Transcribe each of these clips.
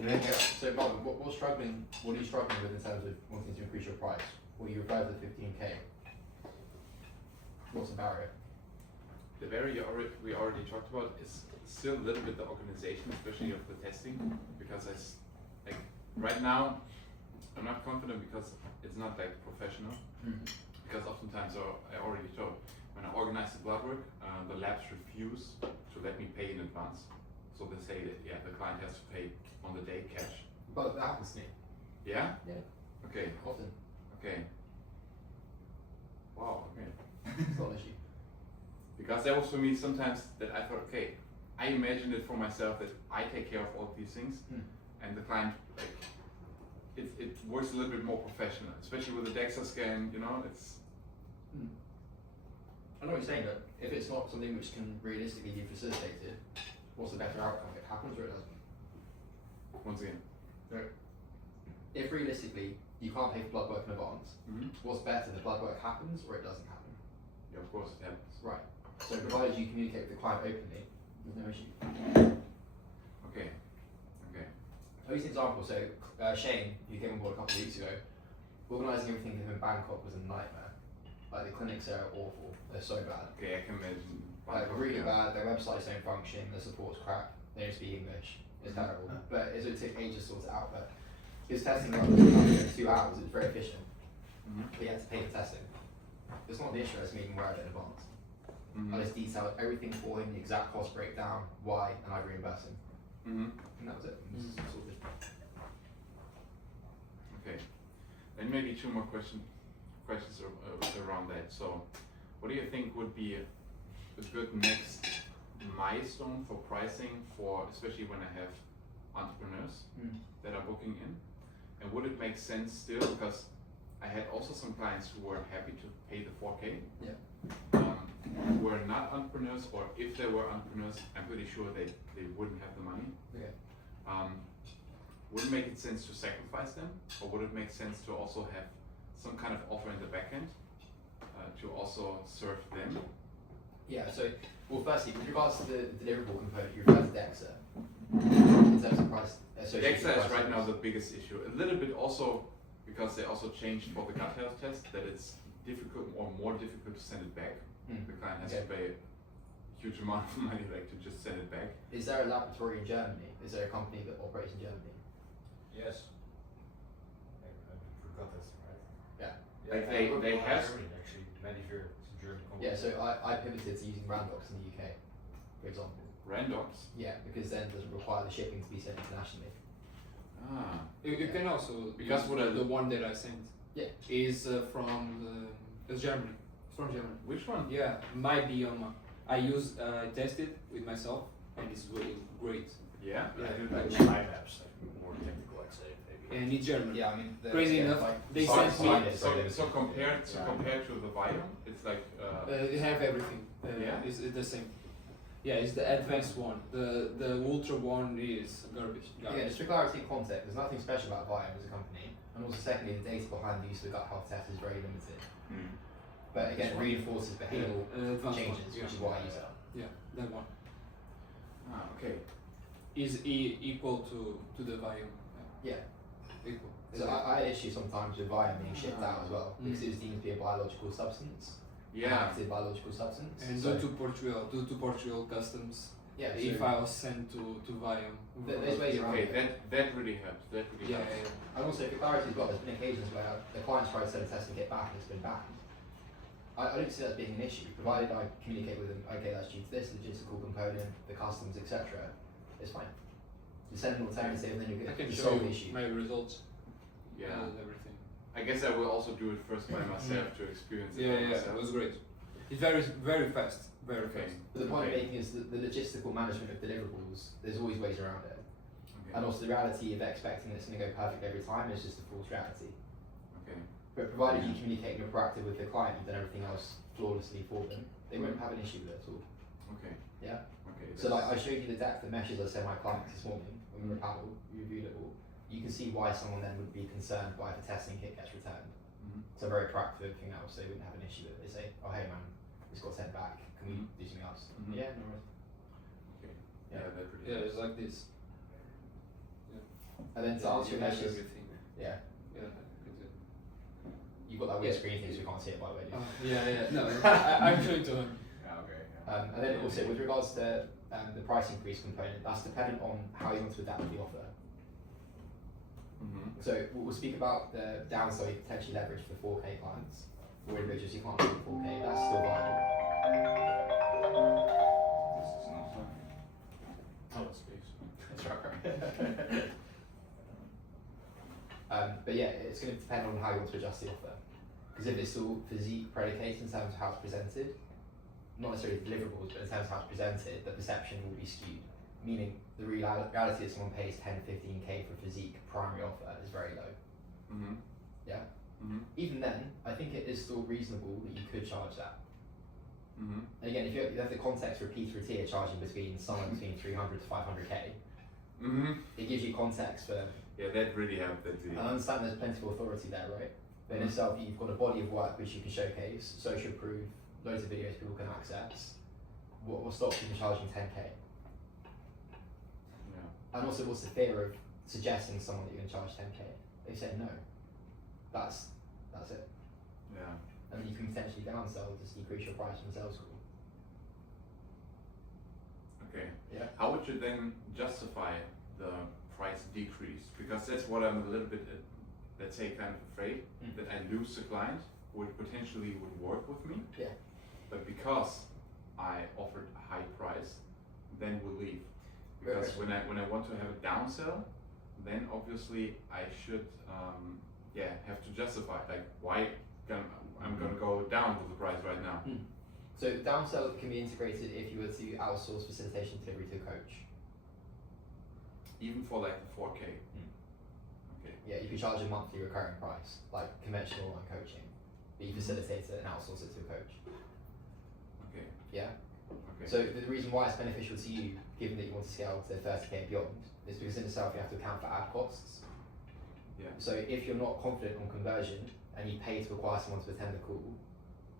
So, Marvin, what are you struggling with in terms of wanting to increase your price? Well, you referred to the 15K. What's the barrier? The barrier we already talked about is still a little bit the organization, especially of the testing, because right now I'm not confident because it's not like professional. Because oftentimes, I already told, when I organize the blood work, the labs refuse to let me pay in advance. So they say that the client has to pay on the day cash. But that happens to me. Yeah? Yeah. Okay. Often. Okay. Wow, okay. It's not an issue. Because that was for me sometimes that I thought, okay, I imagined it for myself that I take care of all these things, and the client, it works a little bit more professional, especially with the DEXA scan, it's... I know what you're saying, but if it's not something which can realistically be facilitated, what's the better outcome? It happens or it doesn't? Once again. If realistically you can't pay for blood work in advance, what's better, the blood work happens or it doesn't happen? Yeah, of course it happens. Right. So provided you communicate with the client openly, there's no issue. Okay. I'll use an example. So Shane, who came on board a couple of weeks ago, organising everything in Bangkok was a nightmare. Like the clinics there are awful. They're so bad. Okay, I can imagine. Really bad. Their websites don't function. Their support's crap. They don't speak English. It's terrible. But it took ages to sort it out. But his testing run was in 2 hours. It was very efficient. But he had to pay for testing. It's not the issue. It's making aware of it in advance. I just detailed everything for him, the exact cost breakdown, why, and I reimbursed him. And that was it. Sorted. Okay. And maybe 2 more questions around that. So, what do you think would be a good next milestone for pricing for, especially when I have entrepreneurs that are booking in? And would it make sense still, because I had also some clients who were happy to pay the 4K, who were not entrepreneurs, or if they were entrepreneurs, I'm pretty sure they wouldn't have the money. Would it make sense to sacrifice them, or would it make sense to also have some kind of offer in the back end to also serve them? Yeah, so, well, firstly, with regards to the deliverable component, you refer to DEXA. In terms of price, DEXA is right now the biggest issue. A little bit also because they also changed for the gut health test that it's difficult or more difficult to send it back. The client has to pay a huge amount of money to just send it back. Is there a laboratory in Germany? Is there a company that operates in Germany? Yes. I forgot this, right? Yeah. They have... Germany, actually, manufacturer, it's a German company. Yeah, so I pivoted to using Randox in the UK, for example. Randox? Yeah, because then it doesn't require the shipping to be sent internationally. You can also, because the one that I sent is from Germany. It's from Germany. Which one? Yeah, might be on my. I tested with myself, and it's really great. Yeah? I do like time maps, more technical, I'd say, maybe. And in German. Yeah, I mean, crazy enough, they sent me. So compared to the Viome, it's like... they have everything. It's the same. Yeah, it's the advanced one. The ultra one is garbage. Yeah, just for clarity and context, there's nothing special about Viome as a company, and also secondly, the data behind the use of the gut health test is very limited. But again, it reinforces behavioural changes, which is why I use it. Yeah, that one. Okay. Is equal to the Viome. Yeah. Equal. So I had issues sometimes with Viome being shipped out as well, because it was deemed to be a biological substance. Yeah. Active biological substance. And due to Portugal customs, if I was sent to Viome. There's ways around it. That really helps. Yeah. And also, for clarity as well, there's been occasions where the client's tried to send a test and get back and it's been banned. I don't see that as being an issue, provided I communicate with them, okay, that's due to this logistical component, the customs, etc. It's fine. You send an alternative and then you're I going can to show solve the you issue. my results. Yeah. Everything. I guess I will also do it first by myself to experience it. Yeah, it was great. It's very fast, very fast. But the point I'm making is that the logistical management of deliverables, there's always ways around it. Okay. And also the reality of expecting it's going to go perfect every time is just a false reality. Okay. But provided you communicate and you're proactive with the client, you've done everything else flawlessly for them, they won't have an issue with it at all. Okay. Yeah? Okay. So like I showed you the depth of meshes I sent my clients this morning when we were at paddle, we reviewed it all. You can see why someone then would be concerned by if a testing kit gets returned. So very proactive everything else, so they wouldn't have an issue with it. They say, oh hey man, it's got sent back, can we do something else? Yeah, no worries. Okay. Yeah. That really Yeah, it's like this. And then to answer your questions, everything. yeah, Yeah, good. you've got that weird Yeah. screen thing, so we can't see it by the way. Do you? Yeah. No, I'm showing to him. Yeah, okay. Yeah. And then also with regards to the price increase component, that's dependent on how you want to adapt the offer. Mm-hmm. So we'll speak about the downside you potentially leverage for 4K clients, or individuals you can't afford 4K, that's still viable. This is not fun. Oh, it's space. That's right. But yeah, it's going to depend on how you want to adjust the offer. Because if it's still physique predicated in terms of how it's presented, not necessarily deliverables, but in terms of how it's presented, the perception will be skewed. Meaning the reality that someone pays 10, 15K for physique primary offer is very low. Mm-hmm. Yeah? Mm-hmm. Even then, I think it is still reasonable that you could charge that. Mm-hmm. And again, if you have the context for a P3T charging somewhere between 300 to 500K, Mm-hmm. it gives you context for, Yeah, that really helped. That I understand there's plenty of authority there, right? But in Mhm. itself, you've got a body of work which you can showcase, social proof, loads of videos people can access. What stops you from charging 10K? Yeah. And also, what's the fear of suggesting to someone that you're going to charge 10K? They say no. That's it. Yeah. And then you can potentially downsell, just decrease your price from the sales call. Okay. Yeah. How would you then justify the price decrease? Because that's what I'm a little bit, let's say, kind of afraid that I lose the client who potentially would work with me. Yeah. But because I offered a high price, then will leave. Because when I want to have a downsell, then obviously I should have to justify like why I'm gonna go down with the price right now. So downsell can be integrated if you were to outsource facilitation delivery to a coach. Even for like the 4K. Okay. Yeah, you can charge a monthly recurring price, like conventional online coaching, but you facilitate it and outsource it to a coach. Okay. Yeah. Okay. So the reason why it's beneficial to you, given that you want to scale to 30K and beyond, is because in itself you have to account for ad costs. Yeah. So if you're not confident on conversion and you pay to acquire someone to attend the call,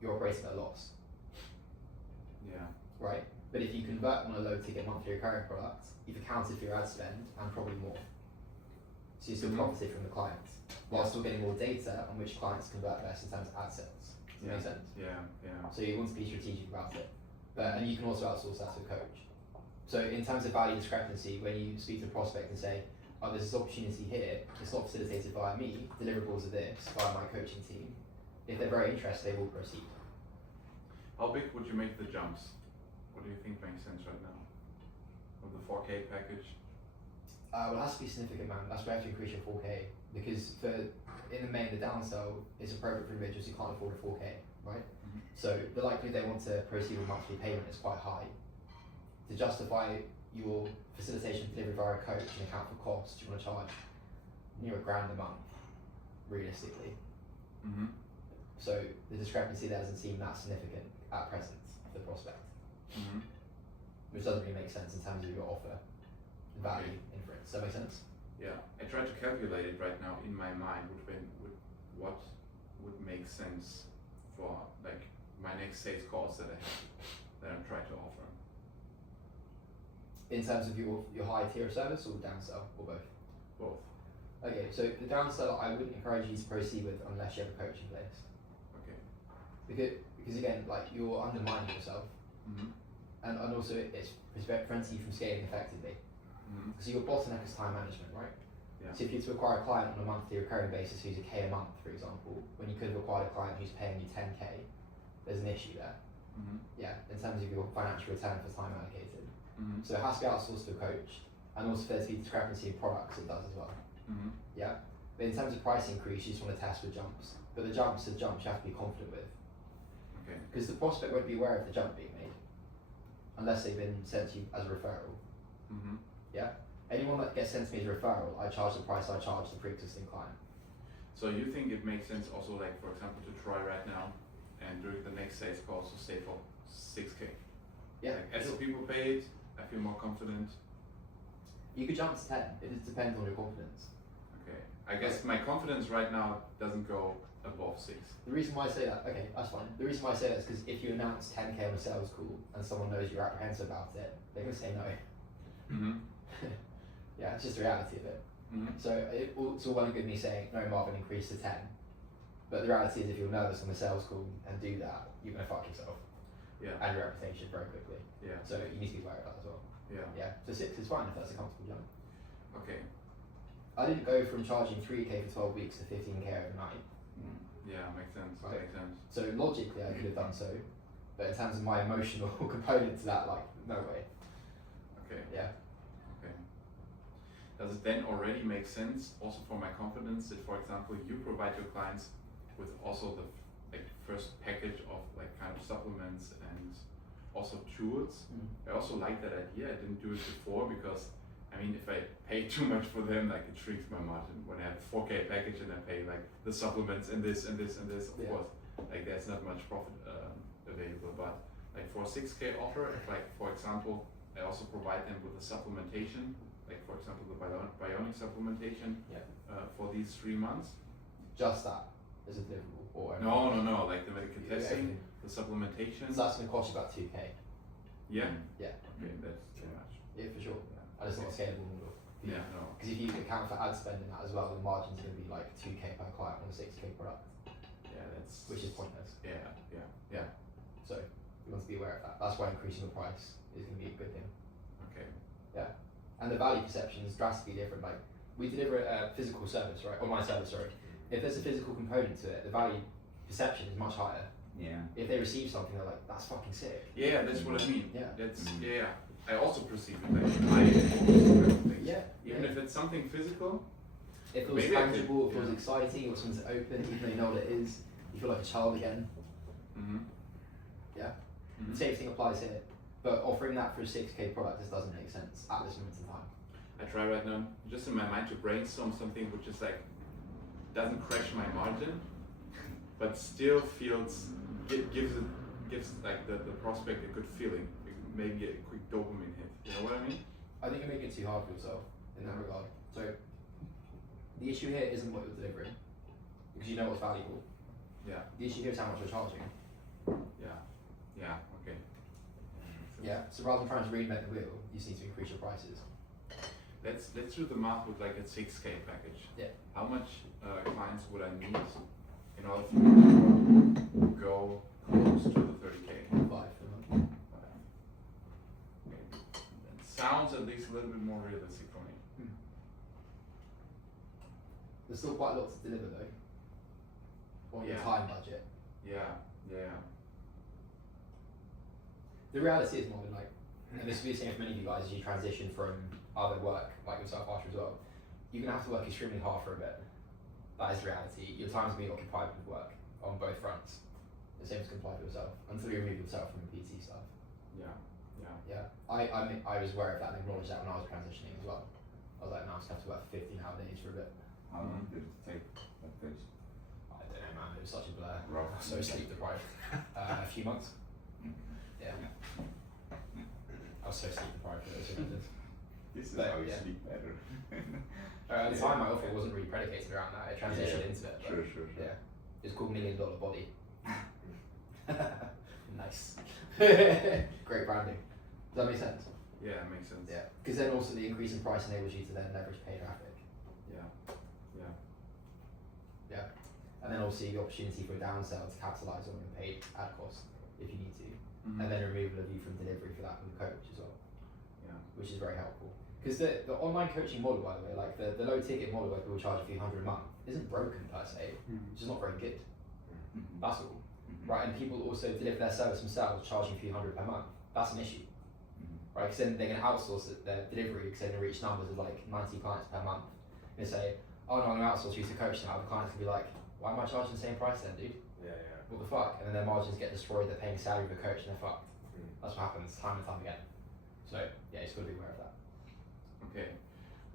you're operating at a loss, Yeah. right? But if you convert on a low ticket monthly recurring product, you've accounted for your ad spend and probably more. So you're still profited from the clients, while still getting more data on which clients convert best in terms of ad sales. Does that make sense? Yeah. Yeah. So you want to be strategic about it. And you can also outsource that to a coach. So in terms of value discrepancy, when you speak to a prospect and say, oh, there's this opportunity here, it's not facilitated by me, deliverables are this, by my coaching team. If they're very interested, they will proceed. How big would you make the jumps? What do you think makes sense right now? With the 4K package? Well, it has to be significant, man. That's where you have to increase your 4K. Because in the main, the downsell is appropriate for individuals who can't afford a 4K, right? Mhm. So the likelihood they want to proceed with monthly payment is quite high. To justify your facilitation delivery via a coach and account for costs, you want to charge near $1,000 a month, realistically. Mm-hmm. So the discrepancy there doesn't seem that significant at present for the prospect, Mm-hmm. which doesn't really make sense in terms of your offer value inference. Does that make sense? Yeah. I tried to calculate it right now in my mind, what would make sense for like my next sales calls that I'm trying to offer. In terms of your high tier of service or downsell or both? Both. Okay, so the downsell I wouldn't encourage you to proceed with unless you have a coach in place. Okay. Because again, like you're undermining yourself, Mm-hmm. and also it's preventing you from scaling effectively. Mm-hmm. So your bottleneck is time management, right? Yeah. So if you're to acquire a client on a monthly recurring basis who's a K a month, for example, when you could have acquired a client who's paying you 10K, there's an issue there. Mm-hmm. Yeah, in terms of your financial return for time allocated. Mm-hmm. So it has to be outsourced to a coach, and also for there to be discrepancy in products, it does as well. Mm-hmm. Yeah, but in terms of price increase, you just want to test with jumps. But the jumps are jumps you have to be confident with, Okay. because the prospect won't be aware of the jump being made, unless they've been sent to you as a referral. Mm-hmm. Yeah, anyone that gets sent to me as a referral, I charge the price I charge the pre-existing client. So you think it makes sense also, like for example, to try right now and during the next sales calls to stay for 6K? Yeah, Like, as the people pay it, I feel more confident. you could jump to 10. It just depends on your confidence. Okay. I guess my confidence right now doesn't go above 6. The reason why I say that, okay, that's fine. The reason why I say that is because if you announce 10K on a sales call and someone knows you're apprehensive about it, they're going to say no. Mm-hmm. Yeah, it's just the reality of it. So it's all well and good me saying, no, Marvin, increase to 10. But the reality is, if you're nervous on the sales call and do that, you're going to fuck yourself and your reputation very quickly. So you need to be aware of that as well. So 6 is fine if that's a comfortable jump. Okay. I didn't go from charging 3k for 12 weeks to 15k overnight. Yeah, makes sense. Right. Makes sense. So logically, I could have done so, but in terms of my emotional component to that, like, no way. Okay. Yeah. Okay. Does it then already make sense also for my confidence that, for example, you provide your clients with also the first package of like kind of supplements and also tools? I also like that idea. I didn't do it before because I mean, if I pay too much for them, like it shrinks my margin. When I have a 4K package and I pay like the supplements and this and this and this, of course, like there's not much profit available. But like for a 6K offer, if like for example, I also provide them with a supplementation, like for example the bionic supplementation for these 3 months. Just that is a deliverable, or No, like the medical testing, the supplementation. So that's going to cost you about 2k. Yeah. Yeah. Okay, that's too much. Yeah, for sure. I just think it's scalable model. Yeah, no. Because if you account for ad spend in that as well, the margin's going to be like 2k per client on a 6k product. Yeah, that's. Which is pointless. Yeah. So you want to be aware of that. That's why increasing the price is going to be a good thing. Okay. Yeah. And the value perception is drastically different. Like we deliver a physical service, right? Online service, sorry. If there's a physical component to it, the value perception is much higher. Yeah. If they receive something, they're like, that's fucking sick. Yeah, that's what I mean. Yeah. That's I also perceive it like things. Yeah. Even if it's something physical. It feels maybe tangible, it feels exciting, or something to open, even though you know what it is. You feel like a child again. Yeah. The same thing applies here. But offering that for a 6k product just doesn't make sense at this moment in time. I try right now, just in my mind, to brainstorm something which is like doesn't crash my margin, but still gives like the prospect a good feeling, maybe a quick dopamine hit. You know what I mean? I think you're making it too hard for yourself in that regard. So the issue here isn't what you're delivering, because you know what's valuable. Yeah. The issue here is how much you're charging. Yeah. Okay. Yeah. So rather than trying to reinvent the wheel, you just need to increase your prices. Let's do the math with like a 6K package. Yeah. How much clients would I need in order for me to go close to the 30K? 5 for a month. Okay. That sounds at least a little bit more realistic for me. There's still quite a lot to deliver though. On your time budget. Yeah. The reality is more than like, and this will be the same for many of you guys as you transition from other work, like yourself after as well, you're going to have to work extremely hard for a bit. That is the reality. Your time's going to be occupied with work on both fronts. The same is going to apply to yourself until you remove yourself from the PT stuff. Yeah. I was aware of that and acknowledged that when I was transitioning as well. I was like, no, I'm just going to have to work 50 nowadays for a bit. How long did it take that phase? I don't know, man, it was such a blur. Rough. So sleep deprived. A few months. Yeah. I was so sleep deprived for those months. This is But, how you yeah. sleep better. At the time, my offer wasn't really predicated around that. It transitioned into it. But Sure. Yeah. It's called $1 Million Body. Nice. Great branding. Does that make sense? Yeah, it makes sense. Yeah. Because then also the increase in price enables you to then leverage paid traffic. Yeah. And then also the opportunity for a downsell to capitalise on your paid ad cost if you need to. Mhm. And then removal of you from delivery for that with the coach as well. Yeah. Which is very helpful. Because the online coaching model, by the way, like the low ticket model where people charge a few hundred a month, isn't broken per se. It's just not very good. That's all. Right, and people also deliver their service themselves, charging a few hundred per month. That's an issue. Right, because then they're going to outsource their delivery because they're going to reach numbers of like 90 clients per month. And they say, oh no, I'm going to outsource you to coach now. The clients can be like, why am I charging the same price then, dude? Yeah. What the fuck? And then their margins get destroyed, they're paying salary of a coach and they're fucked. That's what happens time and time again. So yeah, you just got to be aware of that. Okay.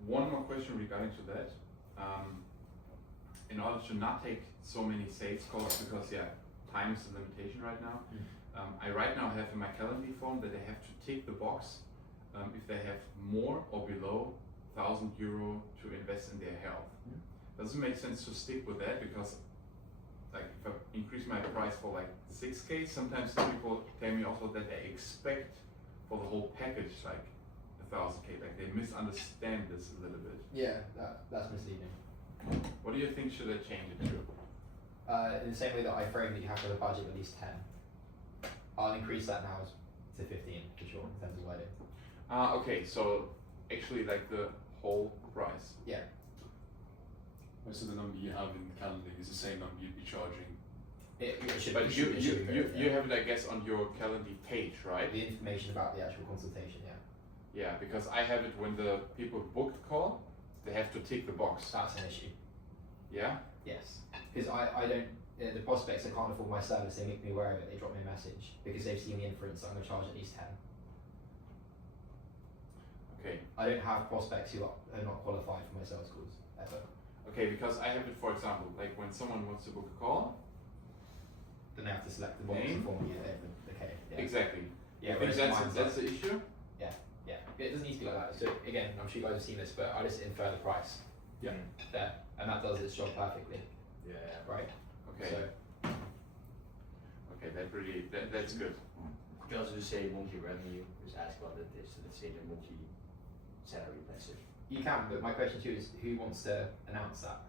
One more question regarding to that. In order to not take so many sales calls, because time is a limitation right now. I right now have in my calendar form that they have to tick the box if they have more or below €1,000 to invest in their health. Doesn't make sense to stick with that because like if I increase my price for like 6K, sometimes some people tell me also that they expect for the whole package like 1000K. Like they misunderstand this a little bit. Yeah, that's misleading. What do you think should I change it to? In the same way that I frame that you have to have a budget of at least 10, I'll increase that now to 15 for sure in terms of wording. Okay, so actually like the whole price. Yeah. So the number you have in the calendar is the same number you'd be charging. It should, But it should be good, you have it, I guess, on your Calendly page, right? the information about the actual consultation, yeah. Yeah, because I have it when the people book the call, they have to tick the box. That's an issue. Yeah? Yes. Because I don't, the prospects that can't afford my service, they make me aware of it, they drop me a message because they've seen the inference that I'm going to charge at least 10. Okay. I don't have prospects who are not qualified for my sales calls, ever. Okay, because I have it, for example, like when someone wants to book a call. Then they have to select the box Name? and form the code. Yeah. Exactly. Yeah, I think whereas mine's that's like- the issue. Yeah, it doesn't need to be like that. So again, I'm sure you guys have seen this, but I just infer the price Yeah. there, and that does its job perfectly, Yeah. right? Okay. So Okay, that's good. Could you also say monthly revenue? Just ask what it is. Let's say the monthly salary, let's say. you can, but my question to you is, who wants to announce that?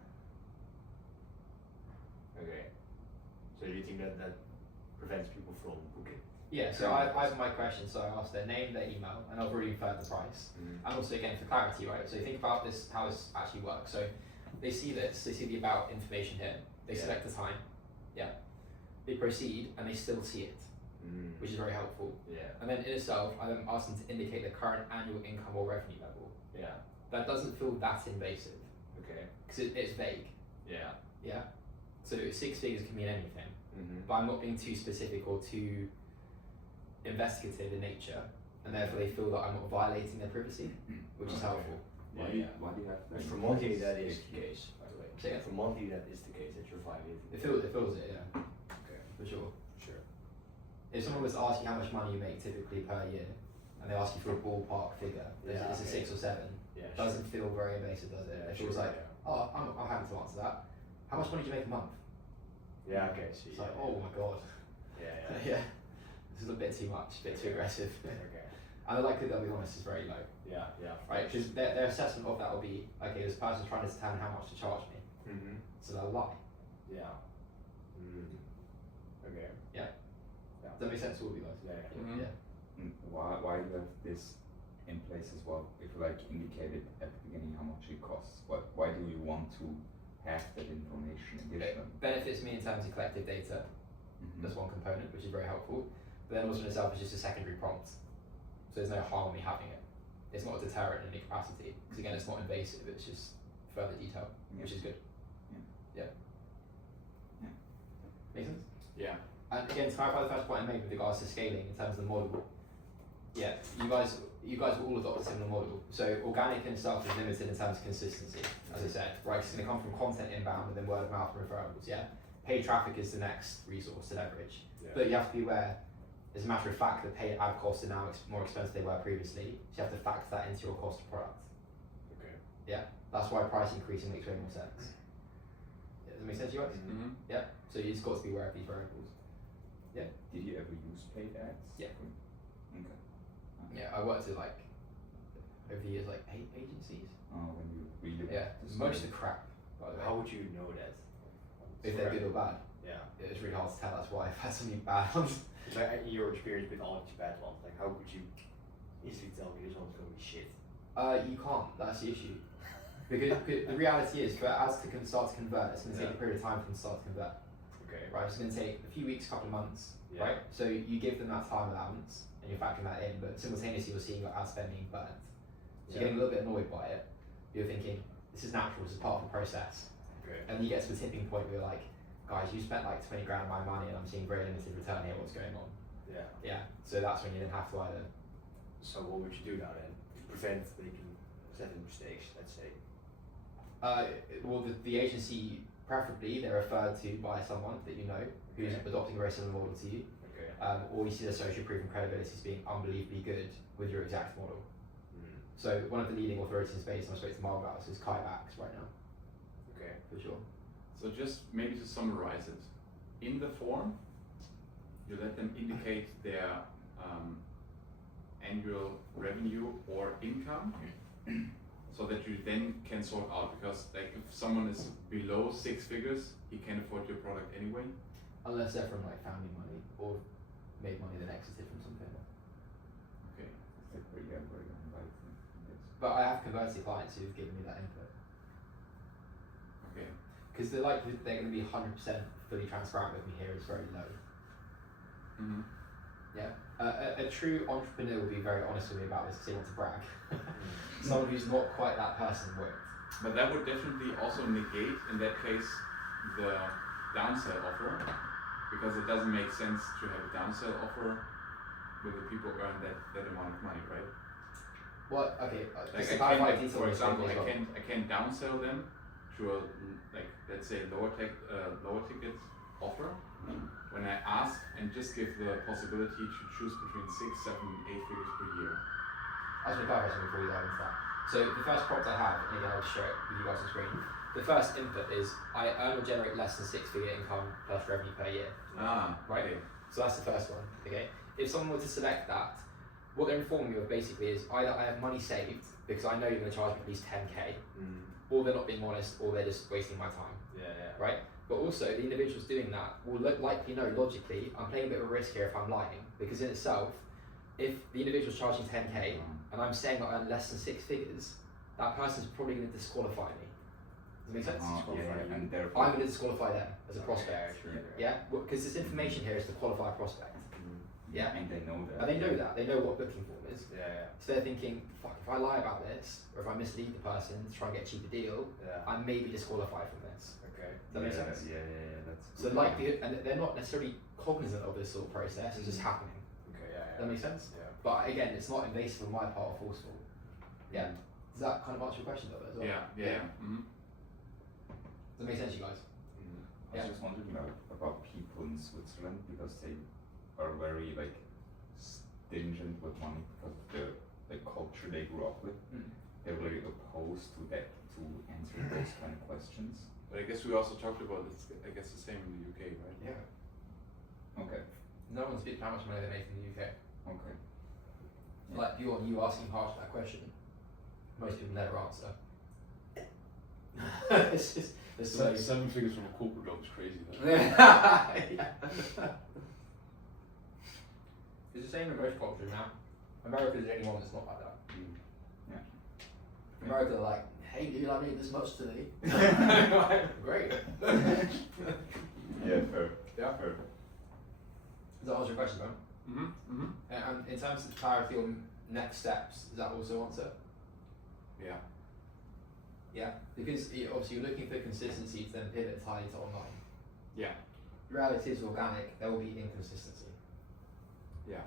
Okay. So do you think that prevents people from booking? Yeah. So I have my question. So I asked their name, their email, and I've already inferred the price. And also again for clarity, right? So think about this, how this actually works. So they see this, they see the about information here. They Yeah. select the time. Yeah. They proceed, and they still see it, which is very helpful. Yeah. And then in itself, I then ask them to indicate the current annual income or revenue level. Yeah. That doesn't feel that invasive Okay. because it's vague. Yeah. Yeah. So 6 figures can mean anything, Mm-hmm. but I'm not being too specific or too investigative in nature, and therefore they feel that I'm not violating their privacy, which is helpful. Why do you have But that? for monthly, that is the case, by the way. Say again? For monthly, that is the case that you're violating. It feels it, yeah, Okay. for sure. Sure. If someone was to ask you how much money you make typically per year, and they ask you for a ballpark figure, Yeah, it's a okay. 6 or 7, Yeah. doesn't feel very invasive, does it? Yeah, It feels sure, like, oh, I'm happy to answer that. How much money do you make a month? Yeah. Okay. See. It's like, oh my god. Yeah. Yeah. This is a bit too much, a bit too aggressive. Okay. And the likelihood they'll be honest is very low, Yeah. Yeah. right? Because their assessment of that will be, okay, this person's trying to determine how much to charge me, Mm-hmm. so they'll lie. Yeah. Okay. Does that make sense to all of you guys? Yeah. Mhm. Yeah. Why do you have this in place as well? If you like indicated at the beginning how much it costs, why do you want to have that information additionally? It benefits me in terms of collective data. That's one component, which is very helpful. But then also in itself is just a secondary prompt. So there's no harm in me having it. It's not a deterrent in any capacity. Because again, it's not invasive, it's just further detail, which is good. Yeah. Make sense? Yeah. And again, to clarify the first point I made with regards to scaling in terms of the model, yeah, you guys will all adopt a similar model. So organic in itself is limited in terms of consistency, as I said, right? It's going to come from content inbound and then word of mouth referrals, yeah? Paid traffic is the next resource to leverage. Yeah. But you have to be aware, as a matter of fact, that paid ad costs are now more expensive than they were previously. So you have to factor that into your cost of product. Okay. That's why price increasing makes way more sense. Does that make sense to you guys? Mm-hmm. Yeah. So you just got to be aware of these variables. Did you ever use paid ads? Yeah. Okay. Yeah, I worked at over the years 8 agencies. When you really Yeah, most of the crap, by the way. How would you know that? If they're good or bad, Yeah. it's really hard to tell. That's why I've had so many bad ones. It's like your experience with all these bad ones. Like, how could you easily tell me this one's gonna be shit? You can't. That's the issue. Because the reality is, for ads to start to convert, it's going to take a period of time for them to start to convert. Okay. Right, it's going to take a few weeks, couple of months. Yeah. Right, so you give them that time allowance and you're factoring that in, but simultaneously you're seeing your ad spend being burnt. So you're getting a little bit annoyed by it. You're thinking, this is natural, this is part of the process. Okay. And you get to a tipping point where you're like, guys, you spent 20 grand of my money and I'm seeing very limited return here, what's going on? Yeah. Yeah, so that's when you then have to either, So what would you do now then to prevent making 7 mistakes? Let's say. well, the agency, preferably, they're referred to by someone that you know, who's Okay. adopting a very similar model to you, Okay. or you see their social proof and credibility as being unbelievably good with your exact model. So one of the leading authorities in space, and I spoke to Mark about this, is Kyvax right now, Okay. for sure. So just maybe to summarize it, in the form, you let them indicate their annual revenue or income, so that you then can sort out, because like if someone is below 6 figures, he can afford your product anyway. Unless they're from like family money or made money then exited from something. Okay. It's like very unlikely. Yes. But I have converted clients who've given me that input. Okay. Because they're going to be 100% fully transparent with me here is very low. Mm-hmm. Yeah. A true entrepreneur will be very honest with me about this because they want to brag. Someone who's not quite that person won't. But that would definitely also negate, in that case, the downsell offer, because it doesn't make sense to have a downsell offer where the people earn that amount of money, right? What? Okay. Like Just to I clarify can, detail for on this example, as well. I can downsell them to a, like, let's say lower ticket offer when I ask and just give the possibility to choose between 6, 7, 8 figures per year. I just want to clarify something before we dive into that. So the first prompt I have, and again I'll just share it with you guys on screen. The first input is I earn or generate less than 6-figure income plus revenue per year. Right? Okay. So that's the first one. Okay. If someone were to select that, what they're informing me of basically is either I have money saved because I know you're going to charge me at least 10k, or they're not being honest, or they're just wasting my time. Right? But also the individuals doing that will likely know logically I'm playing a bit of a risk here if I'm lying, because in itself, if the individual's charging 10k and I'm saying that I earn less than 6 figures, that person's probably going to disqualify me. Does that make sense? Yeah, and therefore. I'm going to disqualify them as a prospect. Sure. Yeah, because this information here is to qualify a prospect. Yeah, And they know that. and they know that. They know what booking form is. Yeah. So they're thinking, fuck, if I lie about this, or if I mislead the person to try and get a cheaper deal, I may be disqualified from this. Okay. Does that make sense? Yeah, that's. So likelihood, and they're not necessarily cognizant of this sort of process, it's just happening. Okay. Does that make sense? Yeah. But again, it's not invasive on my part or forceful. Yeah. Does that kind of answer your question though as well? Yeah. Mm-hmm. Does that make sense, you guys? I was just wondering about people in Switzerland because they are very like stingent with money because of the culture they grew up with. They're very opposed to that, to answering those kind of questions. But I guess we also talked about this. I guess the same in the UK, right? Yeah. Okay. No one speaks how much money they make in the UK. Okay. Like you asking Harsh that question, most people never answer. It's just it's the way- 7 figures from a corporate job is crazy though. Yeah. It's the same in most cultures now. America's the only one that's not like that. Yeah. America are like, hey dude, I made this much today. Great. Yeah, fair. Yeah. Fair. Does that answer your question, man? Mm-hmm. Mm-hmm. And in terms of clarity on next steps, does that also answer? Yeah. Yeah. Because obviously you're looking for consistency to then pivot entirely to online. Yeah. The reality is organic, there will be inconsistency. Yeah.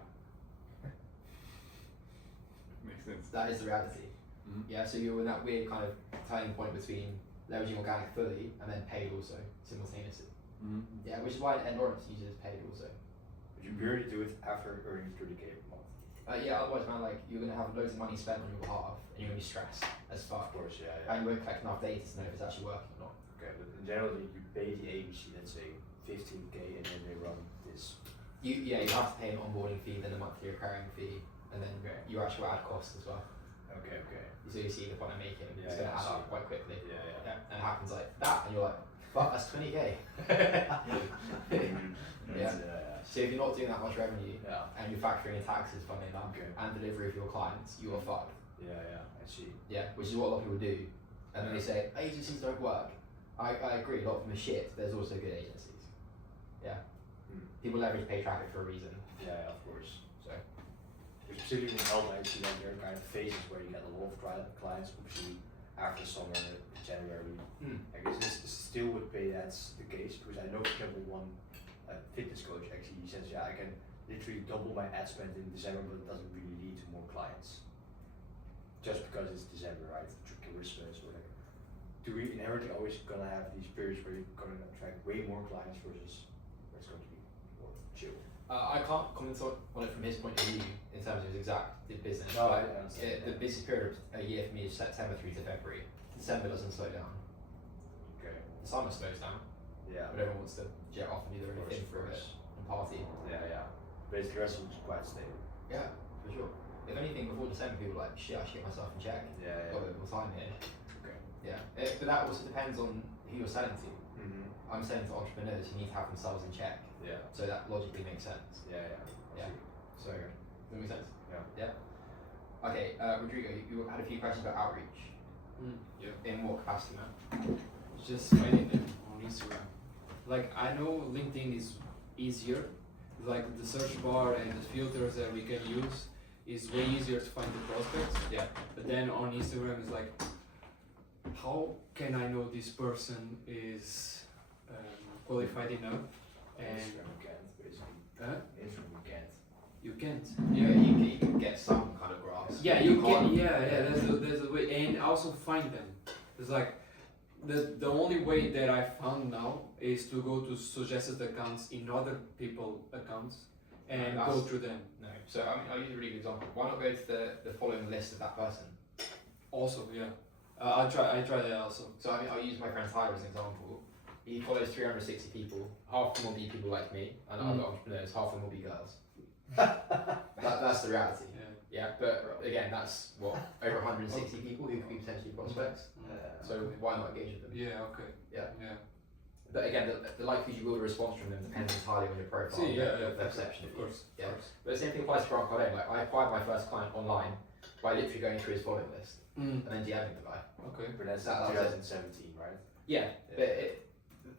Makes sense. That is the reality. Mhm. Yeah, so you're in that weird kind of turning point between leveraging organic fully and then paid also simultaneously. Mm-hmm. Yeah, which is why Endurance uses paid also. Would you purely do it after earning 30k per month? Yeah, otherwise, man, like you're gonna have loads of money spent on your behalf, and you're gonna be stressed as fuck. Of course, yeah. And you won't collect enough data to know if it's actually working or not. Okay, but in general, you pay the agency, let's say 15k, and then they run this. You have to pay an onboarding fee, then a monthly recurring fee, and then your actual ad cost as well. Okay. So you see the point I'm making. It's Yeah, gonna I add see. up quite quickly. Yeah. And it happens like that, and you're like, fuck, that's 20k. Yeah. So if you're not doing that much revenue, Yeah. and you're factoring in taxes, funny enough, Okay. and delivery for your clients, you are fucked. Yeah, I see. Yeah, which is what a lot of people do. And then they say, agencies don't work. I agree, a lot of them are shit. There's also good agencies. Yeah. People leverage paid traffic for a reason. Yeah, of course. So, Specifically in health, I see that there are kind of phases where you get a lot of clients, obviously after summer, January. I guess this still would pay that's the case, because I know, for example, one fitness coach actually says, yeah, I can literally double my ad spend in December, but it doesn't really lead to more clients. Just because it's December, right? Christmas or like. Do we inherently always gonna have these periods where you're gonna attract way more clients versus where it's going to be more chill? I can't comment on it from his point of view in terms of his exact business. No, I but understand. the busiest period of a year for me is September through to February. December doesn't slow down. Okay. The summer slows down. Yeah. But everyone wants to jet off and do their own thing for a bit and party. Yeah. Basically, the rest of it's quite stable. Yeah, for sure. if anything, before December, people were like, shit, I should get myself in check. Yeah, Got a bit more time here. Okay. Yeah, but that also depends on who you're selling to. Mm-hmm. I'm selling to entrepreneurs who need to have themselves in check, Yeah. so that logically makes sense. Yeah. Yeah. So, does that make sense? Yeah. Yeah. Okay, Rodrigo, you had a few questions about outreach. Yeah. In what capacity, man? Just finding them on Instagram. Like I know LinkedIn is easier, like the search bar and the filters that we can use is way easier to find the prospects. Yeah. But then on Instagram is like, how can I know this person is qualified enough? And Instagram can't, basically. Instagram can't. you can't. Yeah, you can get some kind of grasp. Yeah, you can't- can. Yeah. There's a way, and also find them. It's like the only way that I found now is to go to suggested accounts in other people accounts and No, go that's- through them. No. So I mean, I'll use a really good example. Why not go to the following list of that person? Also, yeah. I try that also. So I mean, I'll use my friend Tyler as an example. He follows 360 people. Half of them will be people like me, and other entrepreneurs. Half of them will be girls. That's the reality. Yeah, but again, that's what over 160 people who could be potentially prospects. So why not engage with them? Yeah. Okay. Yeah. Yeah. But again, the likelihood you will get a response from them depends entirely on your profile, See, yeah, and yeah, their perception of Of you. course. Yeah. Of course. But the same thing applies to Grant Cardone. Like I acquired my first client online by literally going through his following list and then DMing the guy. Okay. But that's That was it. 2017, right? Yeah, but it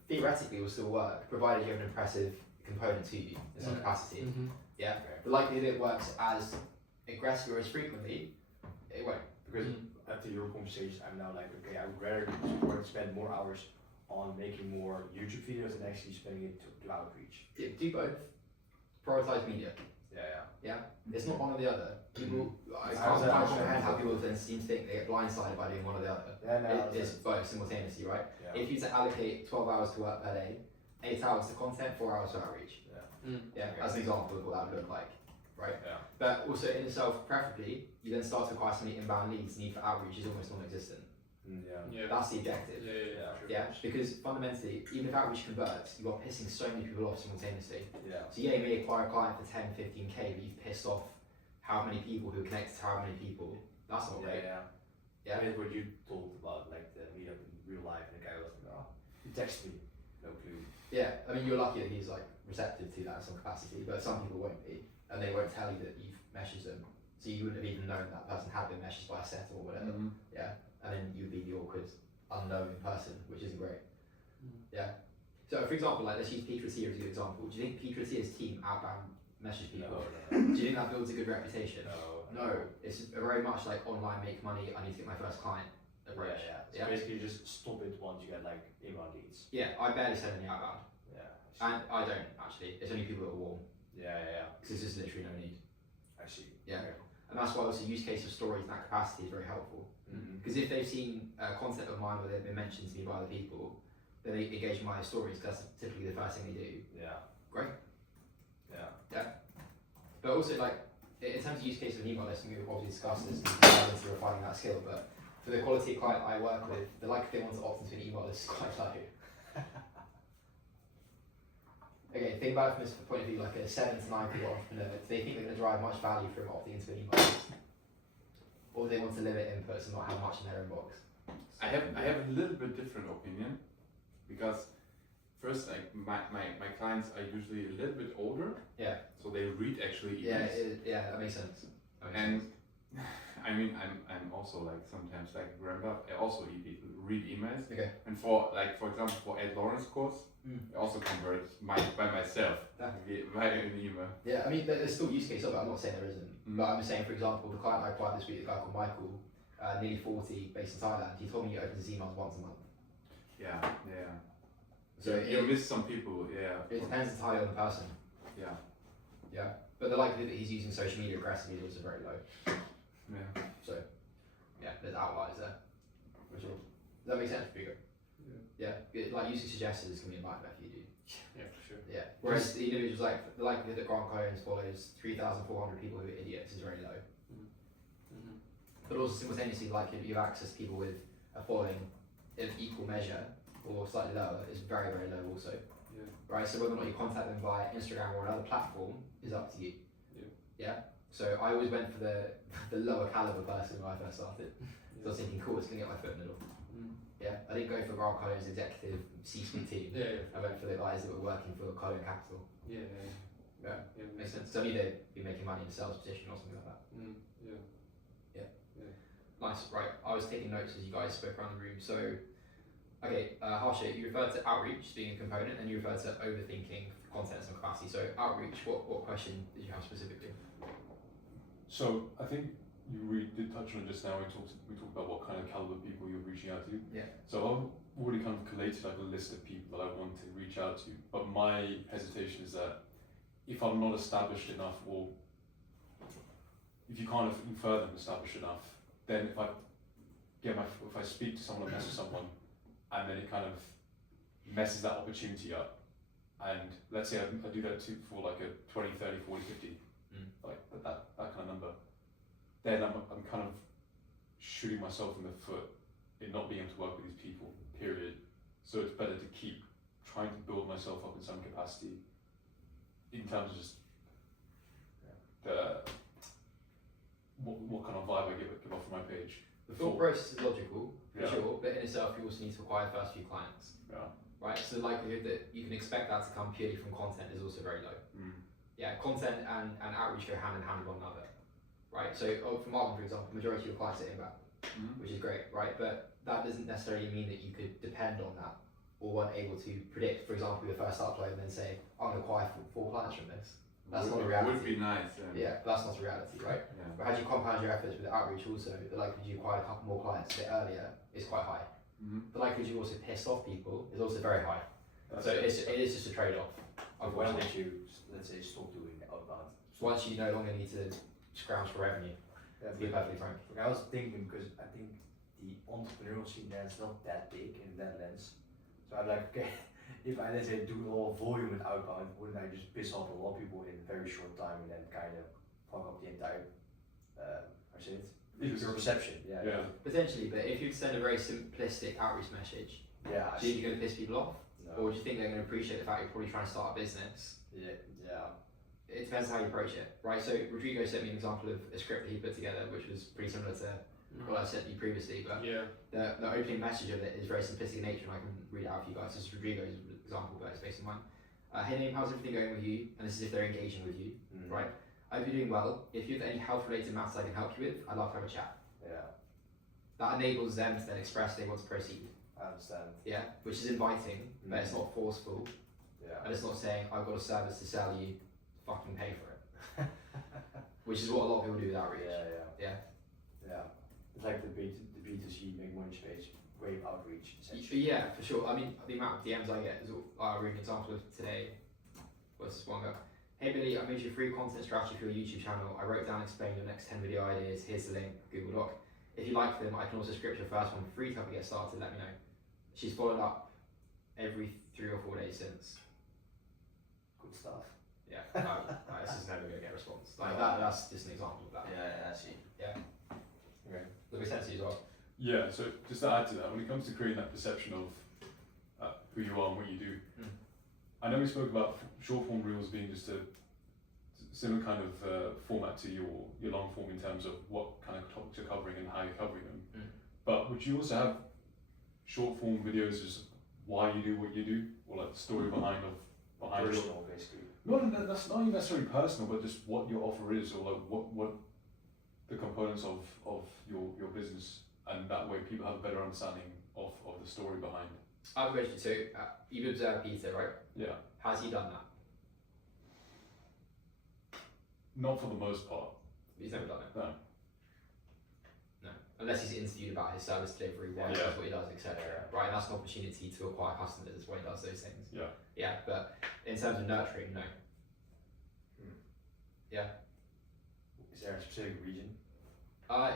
theoretically will still work, provided you have an impressive component to you in some capacity. Mm-hmm. Yeah, Okay. the likelihood it works as aggressively or as frequently, it won't. Because After your conversation, I'm now like, okay, I would rather spend more hours on making more YouTube videos than actually spending it to outreach. do both. Prioritize media. Yeah. Yeah, it's not one or the other. People, I How's can't that? comprehend how people then seem to think they get blindsided by doing one or the other. Yeah, no, It's both simultaneously, right? yeah. If you to allocate 12 hours to work per day, 8 hours to content, 4 hours to outreach. Yeah, Okay. as an example of what that would look like, right? Yeah. But also in itself, preferably, you then start to acquire so many inbound leads, need for outreach is almost non-existent. Yeah. Yeah. That's the objective. Yeah. Yeah, because fundamentally, even if outreach converts, you are pissing so many people off simultaneously. Yeah. So yeah, you may acquire a client for 10, 15k, but you've pissed off how many people who connect to how many people. That's not great. Yeah. I mean, what you told about like the meetup in real life, and the guy was like, "Oh, he texted me, no clue." Yeah, I mean, you're lucky that he's like receptive to that in some capacity, but some people won't be, and they won't tell you that you've messaged them. So you wouldn't have even known that person had been messaged by a set or whatever. Yeah, and then you'd be the awkward, unknown person, which isn't great. Yeah. So for example, like let's use Peter Attia as a good example. Do you think Peter Attia's team outbound message people? No. Do you think that builds a good reputation? No. No, it's very much like online make money. I need to get my first client approach. Yeah. So Yeah. basically, you just stop it once you get like email leads. Yeah, I barely send any outbound, Yeah. and I don't actually. It's only people that are warm Yeah. because there's just literally no need. I see. Yeah. Okay. And that's why also use case of stories in that capacity is very helpful. Mm-hmm. Because if they've seen content of mine where they've been mentioned to me by other people, then they engage in my stories because that's typically the first thing they do. Yeah. Great. Yeah. But also, like, in terms of use case of an email list, we've obviously discussed this and delve into refining that skill, but for the quality of client I work with, the likelihood they want to opt into an email list is quite low. Okay, think about it from this point of view, like a 7 to 9 people entrepreneur. Do they think they're going to derive much value from opting into an email list? Or do they want to limit inputs and not have much in their inbox? I have a little bit different opinion, because first, like my clients are usually a little bit older. Yeah. So they read actually Yeah, emails. that makes sense. And I mean, I'm also like sometimes like ramp up. I also read emails. Okay. And for example, for Ed Lawrence course, I also convert by myself via an email. Yeah, I mean, there's still use case of it. I'm not saying there isn't, but I'm saying, for example, the client I acquired this week, a guy called Michael, nearly 40, based in Thailand. He told me he opens his emails once a month. Yeah. So you miss some people. Yeah. It depends entirely on the person. Yeah. Yeah, but the likelihood that he's using social media aggressively is also very low. Yeah. So, yeah, there's outliers there. For sure. Does that make sense, Rodrigo? Yeah. Like using suggestions can be a nightmare for you, dude. Yeah, for sure. Yeah. Whereas the individuals, like the likelihood that Grant Cardone follows 3,400 people who are idiots is very low. But also simultaneously, the likelihood that you have access to people with a following in equal measure or slightly lower is very, very low also. Right, so whether or not you contact them via Instagram or another platform is up to you. Yeah. So I always went for the lower caliber person when I first started. So I was thinking, cool, it's gonna get my foot in the door. Yeah, I didn't go for Grant Cardone's executive C-suite team. I went for the guys that were working for Cardone Capital. Yeah, makes sense. So I knew they'd be making money in a sales position or something like that. Nice, right. I was taking notes as you guys spoke around the room. So, okay, Harsha, you referred to outreach as being a component, and you referred to overthinking content and capacity. So outreach, what question did you have specifically? So I think you did touch on it just now. We talked about what kind of caliber people you're reaching out to. Yeah. So I've already kind of collated like a list of people that I want to reach out to. But my hesitation is that if I'm not established enough, or if you can't infer them established enough, then if I speak to someone or message someone, and then it kind of messes that opportunity up, and let's say I do that for like a 20, 30, 40, 50, like that kind of number, then I'm kind of shooting myself in the foot in not being able to work with these people, period. So it's better to keep trying to build myself up in some capacity in terms of just what kind of vibe I give off on my page. The thought process is logical, for Yeah. sure, but in itself you also need to acquire first few clients. Right, so the likelihood that you can expect that to come purely from content is also very low. Yeah, content and outreach go hand in hand with one another. Right, so for Martin, for example, majority of your clients are inbound, which is great, right? But that doesn't necessarily mean that you could depend on that or weren't able to predict, for example, your first upload and then say, I'm going to acquire 4 clients from this. That's not a reality. Would be nice. Yeah, but that's not a reality, right? But had you compound your efforts with outreach also, the likelihood you acquire a couple more clients a bit earlier is quite high. The likelihood you also pissed off people is also very high. So it is just a trade-off. When would you, let's say, stop doing outbound? Once you no longer need to scrounge for revenue, to be perfectly frank. I was thinking, because I think the entrepreneurial scene there is not that big in that lens. So I'm like, okay, if I, let's say, do all volume with outbound, wouldn't I just piss off a lot of people in a very short time and then kind of fuck up the entire, your perception? Yeah. Potentially, but if you send a very simplistic outreach message, do you think you're going to piss people off? No. Or do you think they're going to appreciate the fact you're probably trying to start a business? Yeah. It depends how you approach it, right? So Rodrigo sent me an example of a script that he put together, which was pretty similar to what I sent you previously, but the opening message of it is very simplistic in nature, and I can read it out for you guys. This is Rodrigo's example, but it's based on mine. Hey name, how's everything going with you? And this is if they're engaging with you, right? I hope you're doing well. If you have any health-related matters I can help you with, I'd love to have a chat. That enables them to then express they want to proceed. I understand. Yeah, which is inviting, but it's not forceful. And it's not saying, I've got a service to sell you, fucking pay for it. Which is what a lot of people do with outreach. Yeah. It's like the B2C make money space, wave outreach, essentially. Yeah, for sure. I mean, the amount of DMs I get is a really good example of today. What's this one go? Hey Billy, I made you a free content strategy for your YouTube channel. I wrote down and explained your next 10 video ideas. Here's the link, Google Doc. If you like them, I can also script your first one for free to help you get started. Let me know. She's followed up every 3 or 4 days since. Good stuff. Yeah, this is never going to get a response. Like that's just an example of that. Yeah, I see. Yeah. Okay. Does that make sense to you as well? Yeah, so just to add to that, when it comes to creating that perception of who you are and what you do, I know we spoke about short form reels being just a similar kind of format to your long form in terms of what kind of topics you're covering and how you're covering them. But would you also have short form videos as why you do what you do, or like the story behind personal, basically? No, that's not even necessarily personal, but just what your offer is, or like what the components of your business, and that way people have a better understanding of the story behind. I have a question. So you've observed Peter, right? Yeah. Has he done that? Not for the most part. He's never done it. No. No, unless he's interviewed about his service delivery, why he does what he does, etc. Right, and that's an opportunity to acquire customers. That's why he does those things. Yeah, but in terms of nurturing, no. Yeah. Is there a specific region?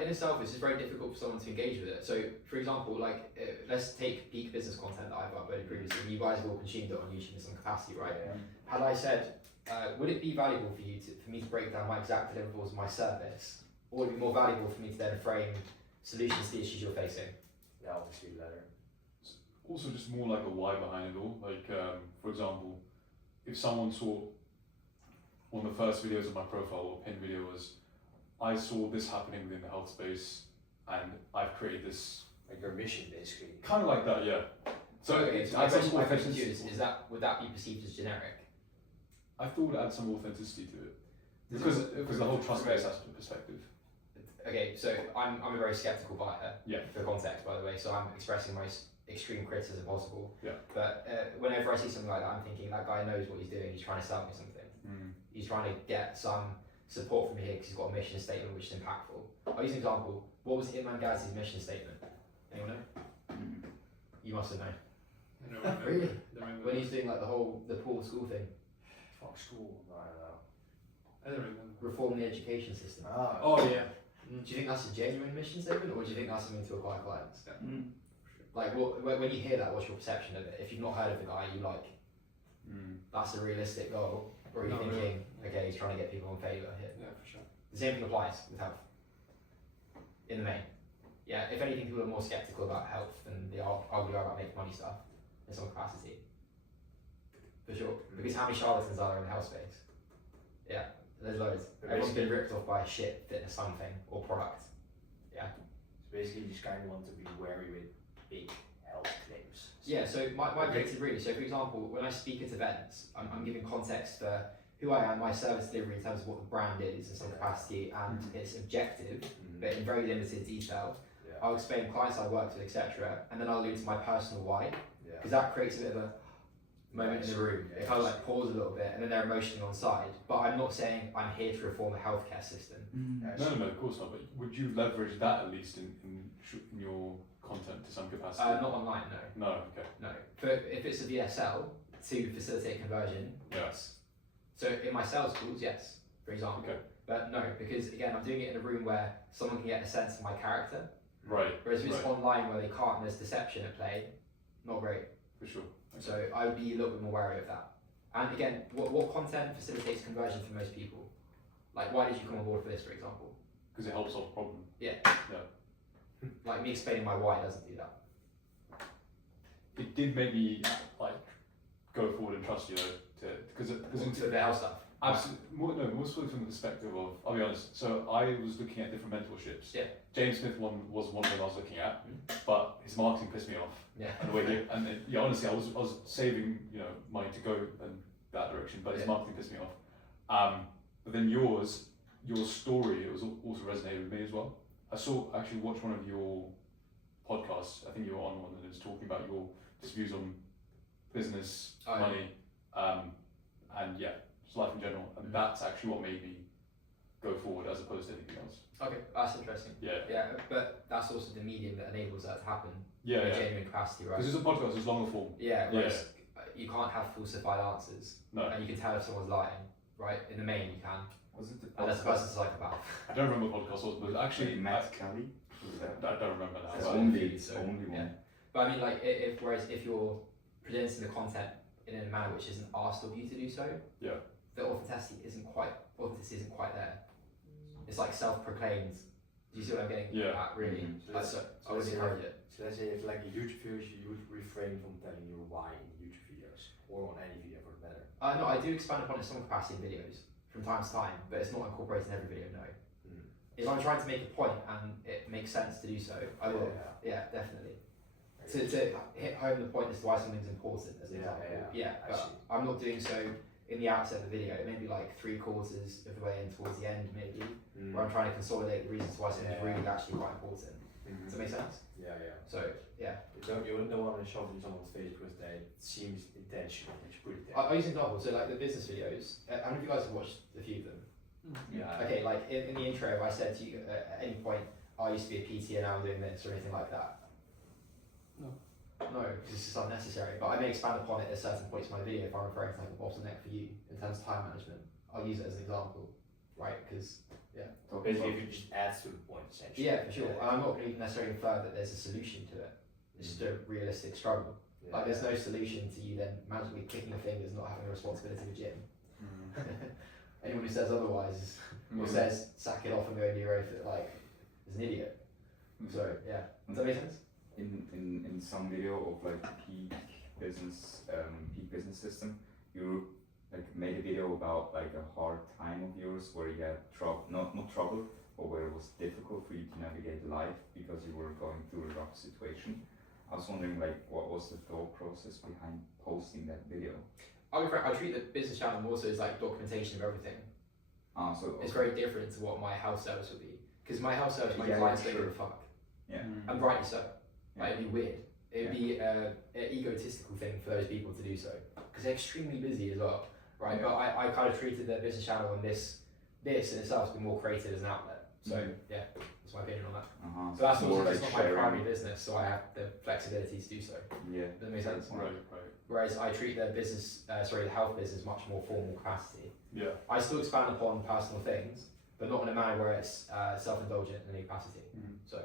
In itself, it's just very difficult for someone to engage with it. So, for example, like let's take peak business content that I've uploaded previously. You guys have all consumed it on YouTube in some capacity, right? Had I said, would it be valuable for me to break down my exact deliverables of my service, or would it be more valuable for me to then frame solutions to the issues you're facing? Yeah, obviously the latter. Also, just more like a why behind it all. Like, for example, if someone saw one of the first videos of my profile or pin video was, I saw this happening within the health space, and I've created this Like your mission, basically. kind of like that, yeah. So okay, so add some my question to you authenticity. is would that be perceived as generic? I thought it add some authenticity to it because the whole trust-based perspective. Okay, so I'm a very skeptical buyer. Yeah. For context, by the way, so I'm expressing the most extreme criticism possible. Yeah. But whenever I see something like that, I'm thinking that guy knows what he's doing. He's trying to sell me something. He's trying to get some support from me here because he's got a mission statement which is impactful. I'll use an example. What was Imran Ghazi's mission statement? Anyone know? You must have known. I don't remember. Really? Don't remember. When he's doing like the poor school thing, Fuck school. I don't know. I don't remember. reform the education system. Ah. Oh yeah. Do you think that's a genuine mission statement, or do you think that's something to acquire clients? Mm. Like, when you hear that, what's your perception of it? If you've not heard of the guy, you like, that's a realistic goal, or are you No, thinking, okay, he's trying to get people on favour here? Yeah, for sure. The same thing applies with health, in the main. Yeah, if anything, people are more sceptical about health than they are arguably about make money stuff in some capacity. For sure. Because how many charlatans are there in the health space? Yeah, there's loads. Everyone's been ripped off by shit fitness something or product. Yeah. So basically, you just kind of want to be wary with big health claims. Yeah, so my objective really, so for example, when I speak at events, I'm giving context for who I am, my service delivery in terms of what the brand is in some capacity and its objective, but in very limited detail. Yeah. I'll explain clients I worked with, etc. And then I'll allude to my personal why, Yeah. because that creates a bit of a moment in the room. Yeah. It kind of like pause a little bit and then they're emotionally on side. But I'm not saying I'm here to reform the healthcare system. No, of course not. But would you leverage that at least in your content to some capacity? Not online, no. No, okay. No. If it's a VSL to facilitate conversion, yes. So in my sales calls, yes, for example. Okay. But no, because again, I'm doing it in a room where someone can get a sense of my character. Right. Whereas if it's right. online where they can't and there's deception at play, not great. For sure. Okay. So I would be a little bit more wary of that. And again, what content facilitates conversion for most people? Like, why did you come on board for this, for example? Because it helps solve a problem. Yeah. Yeah. Like me explaining my why doesn't do that. It did make me like go forward and trust you though, because To the health stuff. absolutely more so from the perspective of, I'll be honest. So I was looking at different mentorships. Yeah. James Smith was one of them I was looking at, but his marketing pissed me off. Yeah. And the way yeah, honestly, I was saving money to go in that direction, but his marketing pissed me off. But then your story, it was also resonated with me as well. I actually watched one of your podcasts. I think you were on one that was talking about your just views on business, money, and yeah, just life in general. And that's actually what made me go forward as opposed to anything else. Okay, that's interesting. Yeah. Yeah, but that's also the medium that enables that to happen Yeah, in a yeah. genuine capacity, right? Because it's a podcast, it's longer form. Yeah, whereas you can't have falsified answers. No. And you can tell if someone's lying, right? In the main, you can. Was it the Unless the person's a psychopath. I don't remember what podcast was, but actually, Matt Kelly? Was that? I don't remember now. That's Well, only so, only one. yeah. But I mean, like, whereas if you're presenting the content in a manner which isn't asked of you to do so, Yeah. the authenticity isn't quite there. It's like self-proclaimed. Do you see what I'm getting Yeah. at? Really? Mhm. Like, so I would let's say- encourage it. So let's say if like a YouTube video, you would refrain from telling your why in YouTube videos or on any video for that matter. No, I do expand upon it in some capacity in videos from time to time, but it's not incorporated in every video. No. If I'm trying to make a point and it makes sense to do so, I will. Yeah, definitely. To hit home the point as to why something's important, as an example. I But see. I'm not doing so in the outset of the video. Maybe like 3/4 of the way in towards the end, maybe, where I'm trying to consolidate the reasons why something's really actually quite important. Does that make sense? Yeah. So yeah. You don't want to shove it in someone's face because they seems intentional. You should put it there. I'll use an example. So like the business videos. How many of you guys have watched a few of them? Yeah. Okay, like in the intro, if I said to you at any point, I used to be a PT and now I'm doing this or anything like that. No, because it's just unnecessary. But I may expand upon it at certain points in my video if I'm referring to like a bottleneck for you in terms of time management. I'll use it as an example, right? Because Basically, if it just adds to the point, essentially. yeah, for sure. And I'm not going to necessarily infer that there's a solution to it. It's just a realistic struggle. Like there's no solution to you then magically clicking your fingers, not having a responsibility of a gym. Anyone who says otherwise or says sack it off and go into your own like is an idiot. So yeah, does that make sense? In some video of like peak business system, you like made a video about like a hard time of yours where you had trouble, not trouble, or where it was difficult for you to navigate life because you were going through a rough situation. I was wondering, like, what was the thought process behind posting that video? I'll be frank, I treat the business channel more so as like documentation of everything. So It's very different to what my health service would be. Because my health service, my Yeah, clients yeah, don't give sure. a fuck. Yeah. And rightly so. Yeah. Like, it'd be weird. It'd be an egotistical thing for those people to do so. Because they're extremely busy as well. Right? Yeah. But I kind of treated the business channel and this in itself has been more created as an outlet. So yeah, that's my opinion on that. So But that's it's also more just like not my sharing. primary business, so I have the flexibility to do so. Yeah. Does that make sense? Right. Whereas I treat the business, the health business much more formal capacity. Yeah. I still expand upon personal things, but not in a manner where it's self-indulgent in any capacity. So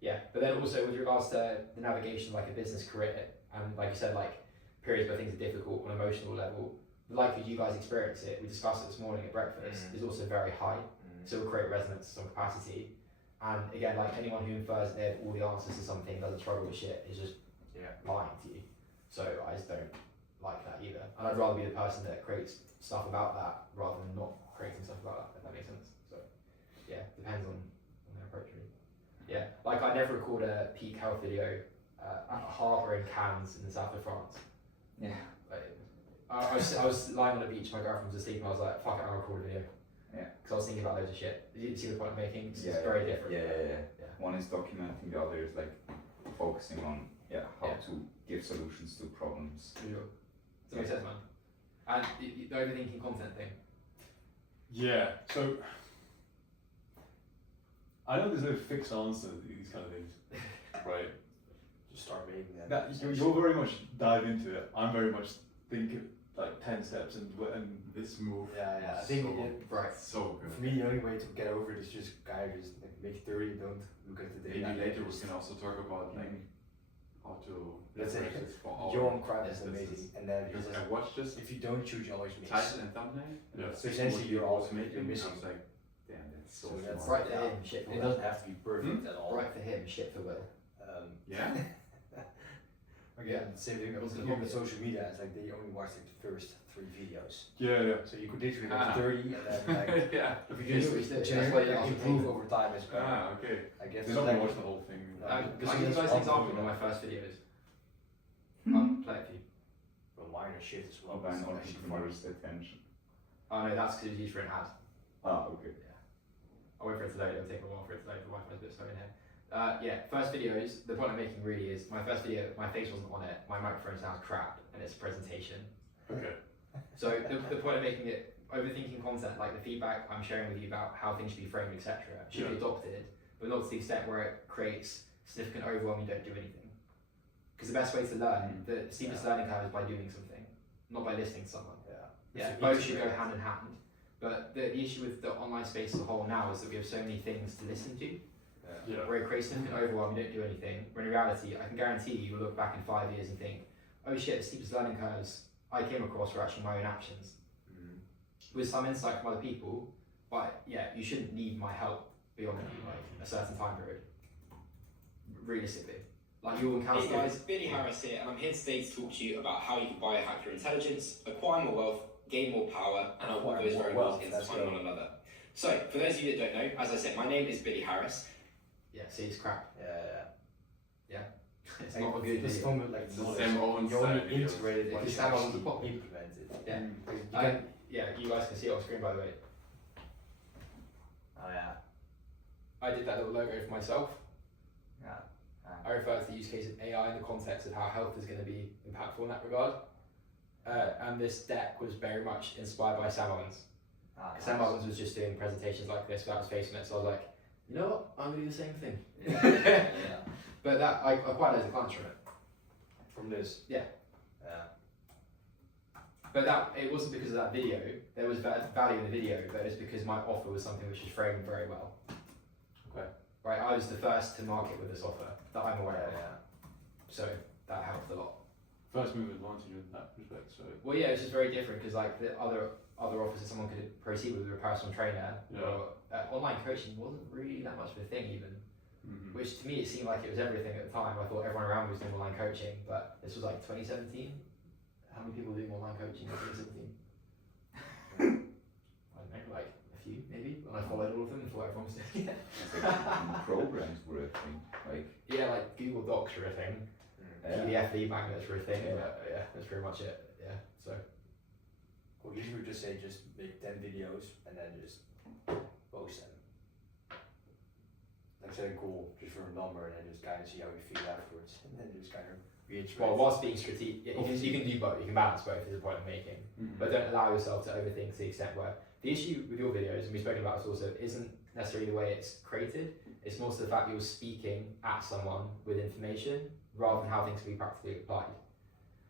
yeah, but then also with regards to the navigation, like a business career, and like you said, like periods where things are difficult on an emotional level, the likelihood you guys experience it, we discussed it this morning at breakfast, is also very high. So it will create resonance to some capacity. And again, like anyone who infers they have all the answers to something, doesn't struggle with shit, is just lying to you. So I just don't like that either. And I'd rather be the person that creates stuff about that rather than not creating stuff about that, if that makes sense. So yeah, depends on their approach really. Yeah, like I never record a peak health video at a harbour in Cannes in the south of France. Yeah. Like, I was lying on the beach, my girlfriend was asleep, and I was like, fuck it, I'll record a video. Yeah. Because I was thinking about loads of shit. You see the point I'm making? It's Yeah, very different. Yeah. One is documenting, the other is like focusing on how to give solutions to problems. For sure. Does that make sense, man? And the overthinking content thing. Yeah. So I know there's no fixed answer to these kind of things, right? Just start making that. You'll very much dive into it. I'm very much thinking like 10 steps and This move. Yeah, I think Right. so good. for me the only way to get over it is just just like make it 30, don't look at the Maybe data. later we can also talk about like how to Let's say leverage this for our your own crowd is businesses. amazing, and then Because because I watched this if you don't choose, you always miss. title and thumbnail. Yeah. So essentially you're also making. you're missing. I was like, damn, that's so, So that's smart. Right for him, shit for It Will. doesn't have to be perfect at all. Right for him, shit for Will. Yeah. Again, same thing It was with gonna with be- social media. It's like they only watch like the first 3 videos. yeah. So you could literally Ah. make 30 and then like yeah. if you That's just what we did. That's generally why you asked improve me. over time as well. Ah, okay. I guess There's it's not like watch the whole thing. Um, Can so I give you that's guys an one example thing. of my first videos? I'll play it for you. Well, mine are shit as well. Of an It's actually funny. entrepreneur's attention. Oh no, that's because it was used for an ad. Okay. I went for it today, it'll take a while for it today, the Wi-Fi's a bit slow in here. Yeah, first videos, the point I'm making really is, my first video, my face wasn't on it, my microphone sounds crap, and it's a presentation. Okay. So the point of making it, overthinking content, like the feedback I'm sharing with you about how things should be framed, etc., should be adopted, but not to the extent where it creates significant overwhelm, you don't do anything. Because the best way to learn, the steepest learning curve is by doing something, not by listening to someone. Yeah, So both should go integrate. hand in hand. But the issue with the online space as a whole now is that we have so many things to listen to, Yeah. where it creates significant overwhelm, you don't do anything. When in reality, I can guarantee you will look back in 5 years and think, oh shit, the steepest learning curves I came across were actually my own actions. With some insight from other people, but yeah, you shouldn't need my help beyond like a certain time period. Realistically. Like you'll encounter Hey guys, Billy Harris here, and I'm here today to talk to you about how you can biohack your intelligence, acquire more wealth, gain more power, and how all Acquire those more variables wealth, intertwine let's go. one another. So, for those of you that don't know, as I said, my name is Billy Harris. Yeah, see, it's crap. Yeah. It's Like, not a good this video. form of like It's the knowledge, same own you only style videos. integrate it If once you you stand on actually the top. implement it. Yeah. Like, you can, Yeah, you guys can see it on screen by the way. oh yeah. I did that little logo for myself. Yeah. I refer to the use case of AI in the context of how health is going to be impactful in that regard. And this deck was very much inspired by Sam Owens. Sam Owens was just doing presentations like this without his face on it, so I was like, you know what, I'm going to do the same thing. Yeah. But that, I acquired loads of clients from it. From this. Yeah. Yeah. But that, it wasn't because of that video, there was value in the video, but it was because my offer was something which was framed very well. Okay. Right, I was the first to market with this offer that I'm aware of, Yeah. so that helped a lot. First move advantage in that respect. So Well, yeah, it's just very different because like the other offers that someone could proceed with a personal trainer, Yeah. or online coaching wasn't really that much of a thing even. Which to me it seemed like it was everything at the time. I thought everyone around me was doing online coaching, but this was like 2017. How many people were doing online coaching in 2017? I don't know, like a few maybe, and I followed all of them and thought everyone was doing it. It's like programs were a thing. Like Yeah, like Google Docs were a thing, PDF lead magnets were a thing, but yeah, that's pretty much it. Yeah, so. Well, usually we just say just make 10 videos and then just post them. Like setting a goal just for a number and then just kind of see how you feel afterwards and then just kind of reiterate. Well, whilst being strategic, yeah, you can do both, you can balance both is the point I'm making. But don't allow yourself to overthink to the extent where the issue with your videos, and we've spoken about this also, isn't necessarily the way it's created, it's more so the fact that you're speaking at someone with information rather than how things can be practically applied.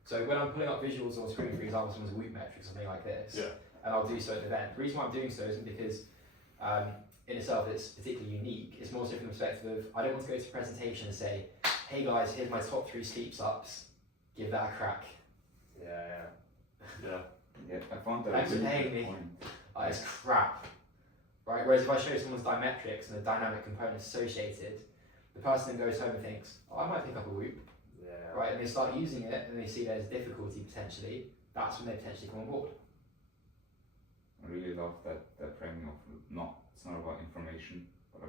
So when I'm putting up visuals on screen, for example, someone's a Whoop metric or something like this, and I'll do so at an event, the reason why I'm doing so isn't because in itself it's particularly unique, it's more so from the perspective of, I don't want to go to a presentation and say, hey guys, here's my top 3 sleeps-ups, give that a crack. Yeah. I found that Thanks a for really paying good me. point. It's crap, right? Whereas if I show someone's dimetrics and the dynamic components associated, the person then goes home and thinks, oh, I might pick up a Whoop, right? And they start using it and they see there's difficulty potentially, that's when they potentially come on board. I really love that framing of it's not about information, but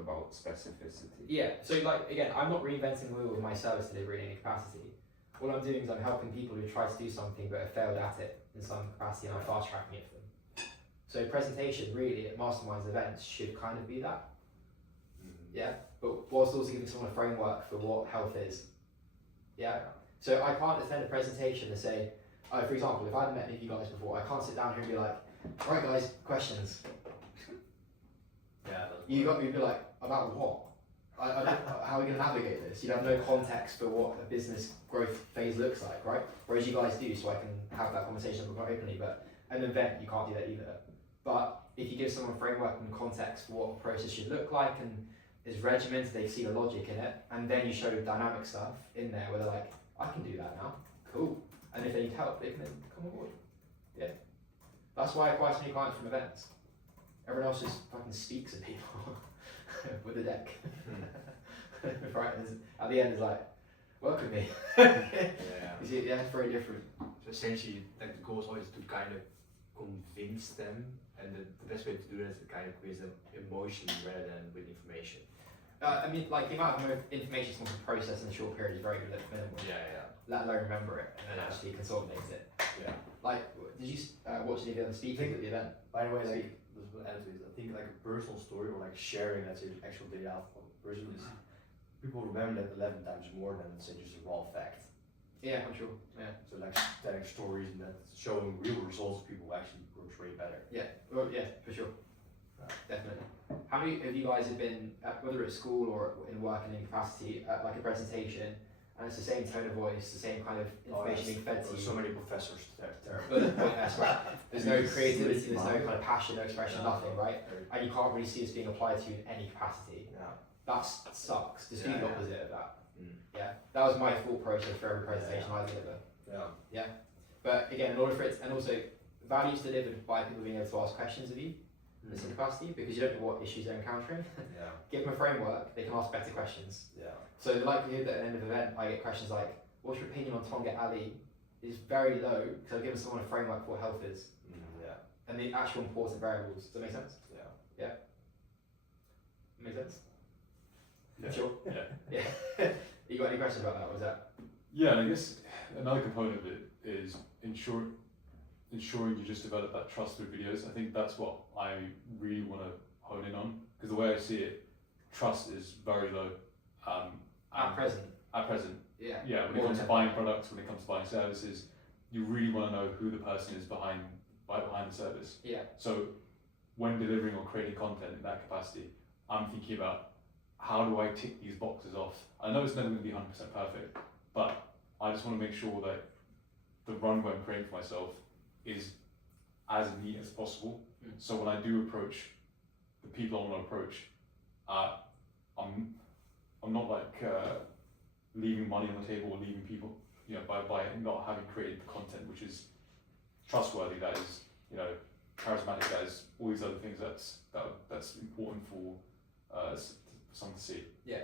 about specificity. Yeah, so like, again, I'm not reinventing the wheel with my service delivery in any capacity. All I'm doing is I'm helping people who try to do something but have failed at it in some capacity and I'm fast tracking it for them. So presentation really at masterminds events should kind of be that. Yeah, but whilst also giving someone a framework for what health is. Yeah, so I can't attend a presentation and say, for example, if I hadn't met any of you guys before, I can't sit down here and be like, right guys, questions. You'd be like, about what? How are we going to navigate this? You'd have no context for what a business growth phase looks like, right? Whereas you guys do, so I can have that conversation quite openly, but at an event you can't do that either. But if you give someone a framework and context for what a process should look like and is regimented, they see the logic in it, and then you show dynamic stuff in there where they're like, I can do that now, cool. And if they need help, they can then come on board. Yeah. That's why I acquire so many clients from events. Everyone else just fucking speaks at people with a deck. Right, at the end it's like, work with me. You see, yeah, it's very different. So essentially, like the goal is always to kind of convince them, and the best way to do that is to kind of quiz them emotionally rather than with information. I mean, like the amount of information someone can process in a short period is very minimal. Let alone remember it and then actually consolidate it. Like, did you watch any of the other speakers at the event? By the way, like, I think like a personal story or like sharing, let's say, the actual data of a person is, people remember that 11 times more than, let's say, just a raw fact. Yeah, I'm sure. Yeah. So like telling stories and that showing real results to people actually works way better. Yeah, well, yeah, for sure. Definitely. How many of you guys have been, whether at school or in work in any capacity, at like a presentation, and it's the same tone of voice, the same kind of information being fed to you? So many professors, they're terrible. But that's right. There's no creativity, there's no kind of passion, no expression, nothing, right? And you can't really see this being applied to you in any capacity. That sucks. Just do the opposite of that. Yeah, that was my thought process for every presentation I deliver. Yeah. But again, in order for it, and also values delivered by people being able to ask questions of you in some capacity, because you don't know what issues they're encountering. Give them a framework, they can ask better questions. So the likelihood that at the end of the event I get questions like, what's your opinion on Tonga Ali, is very low because I've given someone a framework for what health is. And the actual important variables. Does that make sense? Yeah. Make sense? Sure. Yeah. You got any questions about that? Was that? Yeah, and I guess another component of it is ensuring you just develop that trust through videos. I think that's what I really want to hone in on, because the way I see it, trust is very low. At present. Yeah. When it comes to buying products, when it comes to buying services, you really want to know who the person is behind the service. Yeah. So when delivering or creating content in that capacity, I'm thinking about, how do I tick these boxes off? I know it's never going to be 100% perfect, but I just want to make sure that the runway I'm creating for myself is as neat as possible. So when I do approach the people I want to approach, I'm not like leaving money on the table or leaving people, by not having created the content which is trustworthy, that is, charismatic, that is all these other things that's important for someone to see. Yeah.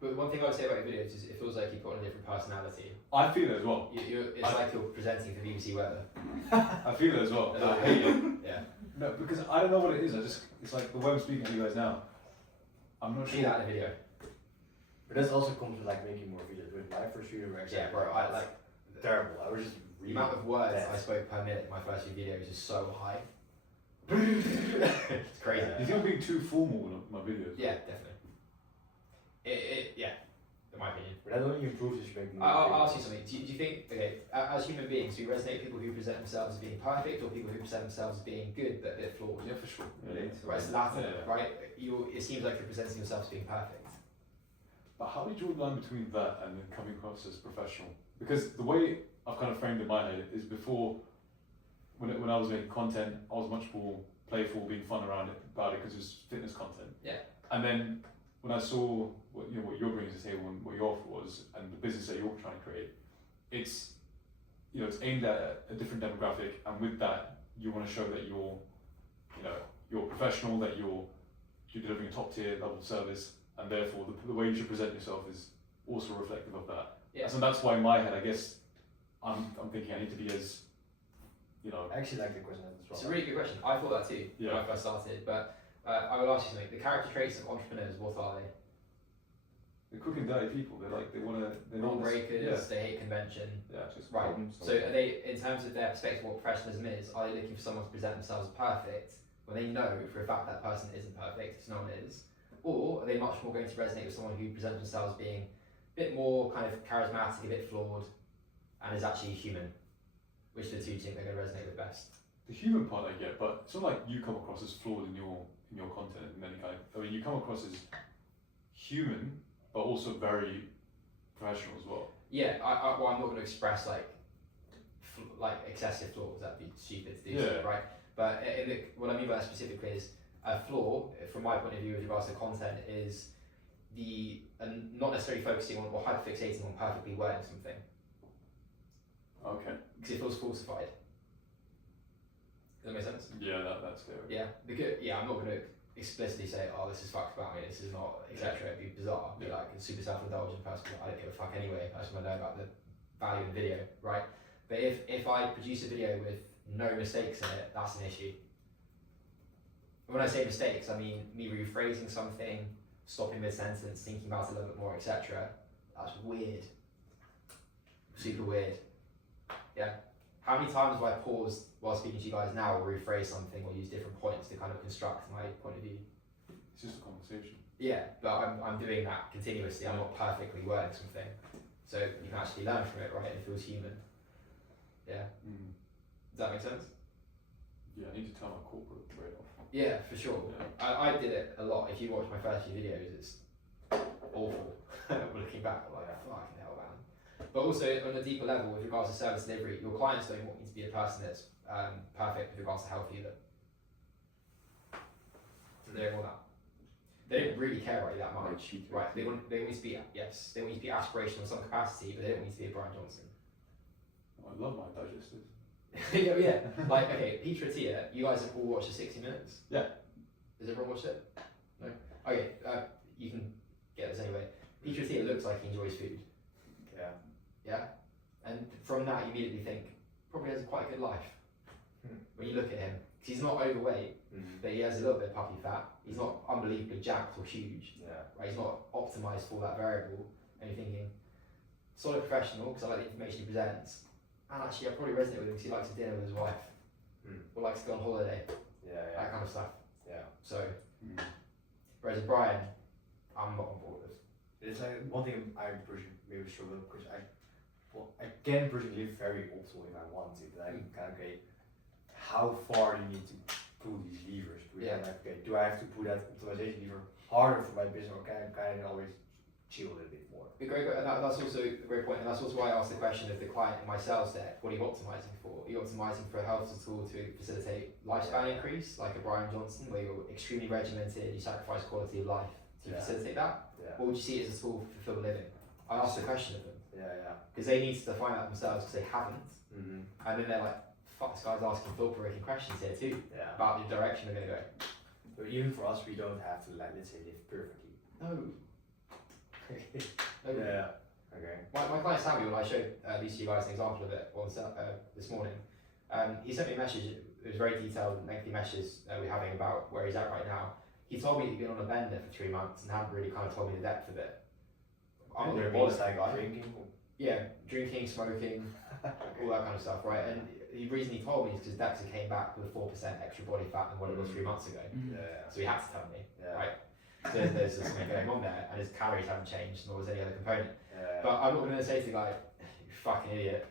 But one thing I would say about your videos is it feels like you put on a different personality. I feel it as well. It's like you're presenting for BBC Weather. I feel it as well. I hate it. Yeah. No, because I don't know what it is. It's like the way I'm speaking to you guys now. I'm not See sure. that in the video. But that also comes with like making more videos. With my first video, Yeah, bro. I like terrible. I was just the reading amount of words that. I spoke per minute in my first few videos is so high. It's crazy. Do you think I'm being too formal in my videos? Yeah, definitely. Yeah, in my opinion. But that only improves as you make more. I'll ask videos. you something. Do you think, okay, as human beings, do you resonate with people who present themselves as being perfect or people who present themselves as being good but a bit flawed? Yeah, for sure. Relate. Right, it's the latter, Yeah. right? It seems like you're presenting yourself as being perfect. But how do you draw the line between that and then coming across as professional? Because the way I've kind of framed it in my head is before, when I was making content, I was much more playful, being fun about it because it was fitness content. Yeah. And then when I saw what you're bringing to the table and what your offer was and the business that you're trying to create, it's aimed at a different demographic, and with that you want to show that you're professional, that you're delivering a top tier level service, and therefore the way you should present yourself is also reflective of that. Yeah. So that's why in my head, I guess, I'm thinking I need to be as, I actually like the question as well. It's a really good question. I thought that too when Yeah. I first started, but I will ask you something. The character traits of entrepreneurs, what are they? they're quick and dirty people. They're Rule breakers, Yeah. they hate convention. Yeah. Just Right. problem So are they, in terms of their perspective of what professionalism is, are they looking for someone to present themselves as perfect when they know for a fact that person isn't perfect, because no one is? Or are they much more going to resonate with someone who presents themselves being a bit more kind of charismatic, a bit flawed, and is actually human? Which of the two do you think they're going to resonate with best? The human part I get, but it's not like you come across as flawed in your content in any kind. I mean, you come across as human, but also very professional as well. Yeah, well, I'm not going to express like excessive flaws. That'd be stupid to do, so, Yeah. right? But what I mean by that specifically is a flaw, from my point of view, with regards to content, is not necessarily focusing on or hyperfixating on perfectly wording something Okay. because it feels falsified. Does that make sense? Yeah, that's fair. Yeah, because I'm not going to explicitly say, oh, this is fucked about me, this is not, etc. It'd be bizarre. It'd be like a super self-indulgent person. I don't give a fuck anyway. I just want to know about the value of the video, right? But if I produce a video with no mistakes in it, that's an issue. When I say mistakes, I mean me rephrasing something, stopping mid-sentence, thinking about it a little bit more, etc. That's weird. Super weird. Yeah. How many times have I paused while speaking to you guys now, or rephrase something, or use different points to kind of construct my point of view? It's just a conversation. Yeah, but I'm doing that continuously. I'm not perfectly wording something, so you can actually learn from it, right? And it feels human. Yeah. Mm. Does that make sense? Yeah, I need to tell my corporate trade off. Yeah, for sure. Yeah. I did it a lot. If you watch my first few videos, it's awful. Looking back, I'm like, fucking hell, man. But also, on a deeper level, with regards to service delivery, your clients don't want you to be a person that's perfect with regards to health either. They don't want that. They don't really care about you that Like much, cheat right? They rates. want you to be, yes, they want you to be aspirational in some capacity, but they don't want you to be a Brian Johnson. I love my digestives. Yeah, like, okay, Peter Attia, you guys have all watched the 60 Minutes? Yeah. Has everyone watched it? No? Okay, you can get this anyway. Peter Attia looks like he enjoys food. Yeah. Yeah? And from that, you immediately think, probably has a quite a good life. When you look at him. Because he's not overweight, but he has a little bit of puppy fat. He's not unbelievably jacked or huge. Yeah. Right? He's not optimised for that variable. And you're thinking, solid professional, because I like the information he presents. And actually, I probably resonate with him because he likes to dinner with his wife. Or likes to go on holiday. Yeah. That kind of stuff. Yeah. So, whereas Brian, I'm not on board with. It's like one thing I personally maybe struggle with because I can personally live very also if I want to, but I'm kind of okay. How far do you need to pull these levers? Do I have to pull that optimization lever harder for my business, or can I kind of always chill a little bit more? A great, and that's also a great point, and that's also why I asked the question of the client in my sales deck. What are you optimizing for? Are you optimizing for a health tool to facilitate lifespan increase, like a Brian Johnson, where you're extremely regimented, you sacrifice quality of life to facilitate that? Yeah. Or would you see it as a tool for fulfilled living? I asked the question of them Yeah. because they need to define that themselves because they haven't, and then they're like, "Fuck, this guy's asking thought-provoking questions here too Yeah. about the direction we're going to go." But even for us, we don't have to let's say live perfectly. No. No. Yeah. Okay. My client Samuel, I showed these to you guys an example of it on this morning. He sent me a message it was very detailed, lengthy messages we're having about where he's at right now. He told me he'd been on a bender for 3 months and hadn't really kind of told me the depth of it. I'm not There gonna means bother, like drinking. yeah, drinking, smoking, all that kind of stuff, right? And the reason he told me is because Dexter came back with 4% extra body fat than what it was 3 months ago. Yeah. So he had to tell me, Yeah. right? So there's something going on there, and his calories haven't changed, nor was any other component. Yeah. But I'm not going to say to the guy, you fucking idiot,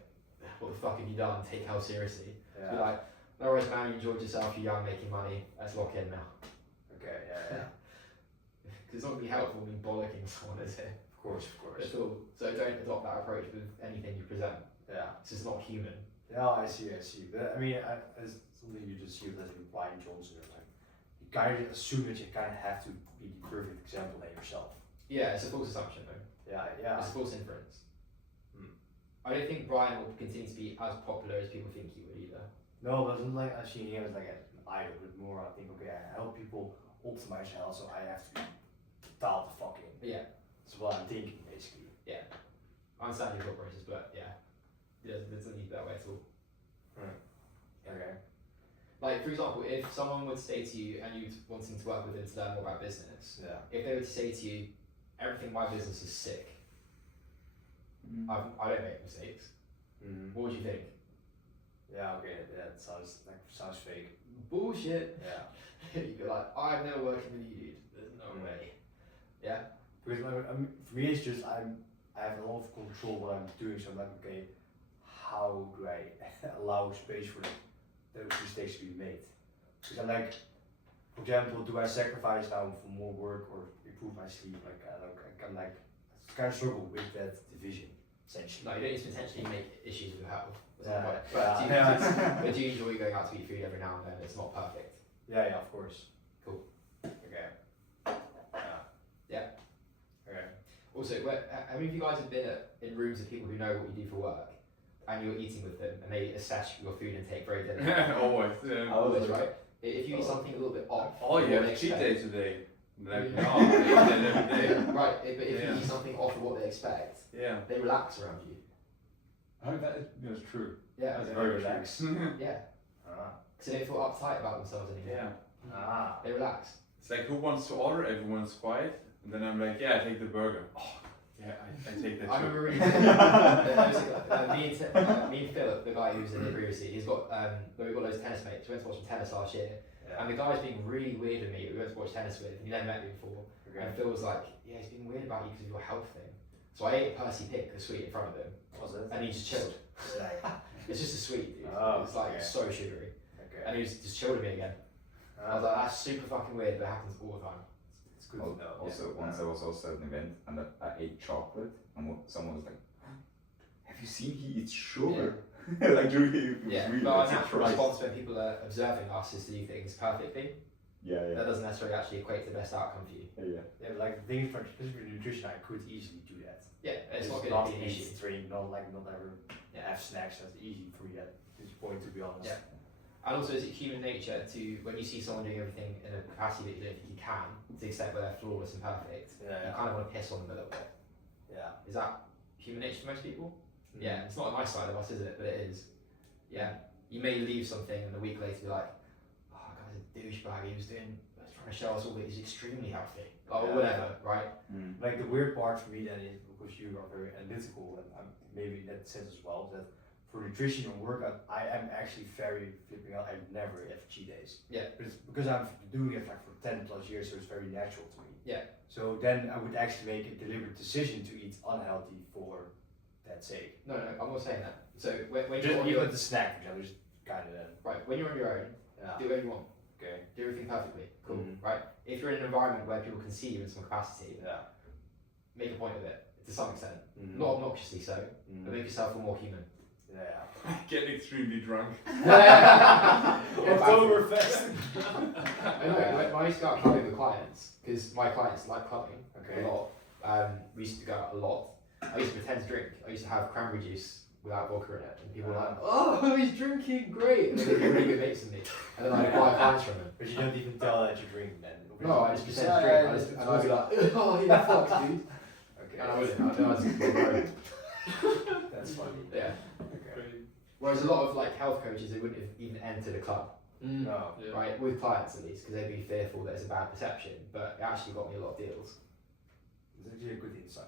what the fuck have you done? Take health seriously. Be like, no worries, man, you enjoyed yourself, you're young, making money, let's lock in now. Okay. Yeah. Because it's not going to be helpful me bollocking someone, is it? Of course. At all. So don't adopt that approach with anything you present. Yeah. It's just not human. Yeah, I see. But I mean, as something you just see with like Brian Johnson, like you kind of assume that you kind of have to be the perfect example of yourself. Yeah, it's a false assumption though. Yeah. It's a false inference. I don't think Brian will continue to be as popular as people think he would either. No, but it's not like I've seen him as like an idol, but more I think, okay, I help people optimize health, so I have to dial the fuck in. Yeah. That's what I'm thinking, basically. Yeah. I understand your thought process, but yeah. It doesn't need that way at all. Okay. Like, for example, if someone would say to you and you're wanting to work with them to learn more about business, if they were to say to you, everything in my business is sick, I don't make mistakes, what would you think? Yeah, okay, that sounds fake. Bullshit. Yeah. You'd be like, I'm never working with you, dude. There's no way. Yeah? Because for me, it's just I have a lot of control what I'm doing, so I'm like, okay, how do I allow space for those mistakes to be made? Because I'm like, for example, do I sacrifice now for more work or improve my sleep? Like, I'm like, kind of struggle with that division, essentially. No, you don't need to intentionally make issues with your health. Yeah. Do you enjoy going out to eat food every now and then? It's not perfect. Yeah, of course. Cool. Okay. Yeah. Okay. Also, how many of you guys have been in rooms of people who know what you do for work, and you're eating with them, and they assess your food intake very diligently? Always. Always, right? If you eat something a little bit off, Oh, you what have they cheat expect- day today. Like, no, I eat that every day. Right, but if Yeah. you eat something off of what they expect, Yeah. they relax around you. I hope that is true. Yeah. That's They very relax. true. Yeah. So they don't feel uptight about themselves anymore. Yeah. They relax. It's like, who wants to order? Everyone's quiet. And then I'm like, yeah, I take the burger. Oh, yeah, I take that too. I remember reading me and Philip, the guy who's in it previously, we've got loads of tennis mates. We went to watch some tennis last year, and the guy was being really weird with me. We went to watch tennis with, and he never met me before. And Phil was like, yeah, he's being weird about you because of your health thing. So I ate a Percy Pick, the sweet, in front of him, Was it? and he just chilled. It's just a sweet, dude. Oh, It's like okay. so sugary. Okay. And he was just chilled with me again. I was like, that's super fucking weird, but it happens all the time. It's good to know. Also, once I was also at an event and I ate chocolate, and someone was like, "Have you seen he eats sugar?" Like, really, But our natural response when people are observing us is to do things perfectly. Yeah. That doesn't necessarily actually equate to the best outcome for you. Yeah. Yeah, but like the thing for specifically nutrition, I could easily do that. Yeah, it's not Just going to not be an issue. eat, drink, not ever have snacks. That's easy for me at this point, to be honest. Yeah. And also, is it human nature to, when you see someone doing everything in a capacity that you don't think you can, to the extent where they're flawless and perfect, you kind of want to piss on them a little bit. Yeah. Is that human nature for most people? Yeah, it's not a nice side of us, is it? But it is. Yeah. You may leave something and a week later be like, oh, that guy's a douchebag, he was trying to show us all that he's extremely healthy. Or whatever, right? Like the weird part for me then is, because you are very analytical, and I'm maybe in that sense as well, that for nutrition and workout, I am actually very flipping out. I never have cheat days. Yeah. But it's because I'm doing it like for 10 plus years, so it's very natural to me. Yeah. So then I would actually make a deliberate decision to eat unhealthy for that sake. No, I'm not saying that. So when Just you're on even your the snack, for example, just kind of right, when you're on your own, do whatever you want. Okay. Do everything perfectly. Cool. Mhm. Right? If you're in an environment where people can see you in some capacity, Yeah. make a point of it to some extent. Mhm. Not obnoxiously so, but make yourself feel more human. Yeah. Get extremely drunk. Oktoberfest. I know, when I used to go out clubbing with clients, because my clients like clubbing Okay. a lot, we used to go out a lot. I used to pretend to drink. I used to have cranberry juice without vodka in it, and people were like, oh, he's drinking, great! And then they'd be really good mates with me, and then I'd buy clients from him. But you don't even tell that you're drinking then. No, I just pretend to drink, and I'd be like, oh, yeah, fuck, dude. Okay. And I wouldn't, I was just That's funny. Yeah. Okay. Whereas a lot of like health coaches, they wouldn't have even entered a club. No. Yeah. right? With clients at least, because they'd be fearful that it's a bad perception, but it actually got me a lot of deals. It's actually a good insight.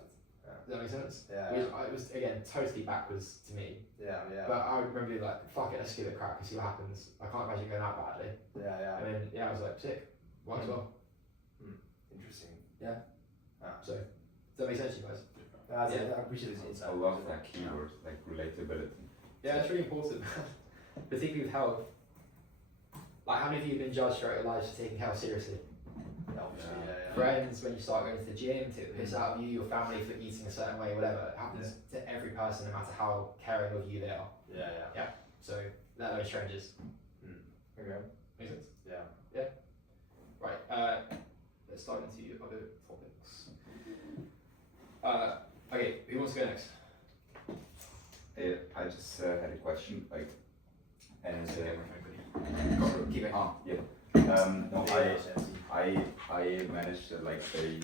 Does that make sense? Yeah. It was again totally backwards to me, Yeah. but I would remember being like, fuck it, let's give it a crack and see what happens. I can't imagine going out badly. Yeah. And then I was like, sick, might as well. Interesting. So does that make sense, to you guys? I appreciate this insight. I love that keyword, like relatability. Yeah, it's really important, particularly with health. Like, how many of you have been judged throughout your lives for taking health seriously? Obviously, yeah. Friends, when you start going to the gym, take the piss out of you, your family for eating a certain way, whatever. It happens to every person, no matter how caring of you they are. Yeah. So, let alone strangers. Okay. Make sense? Yeah. Right, let's dive into other topics. Okay, who wants to go next? I just had a question, like, and Keep it. no, I managed like a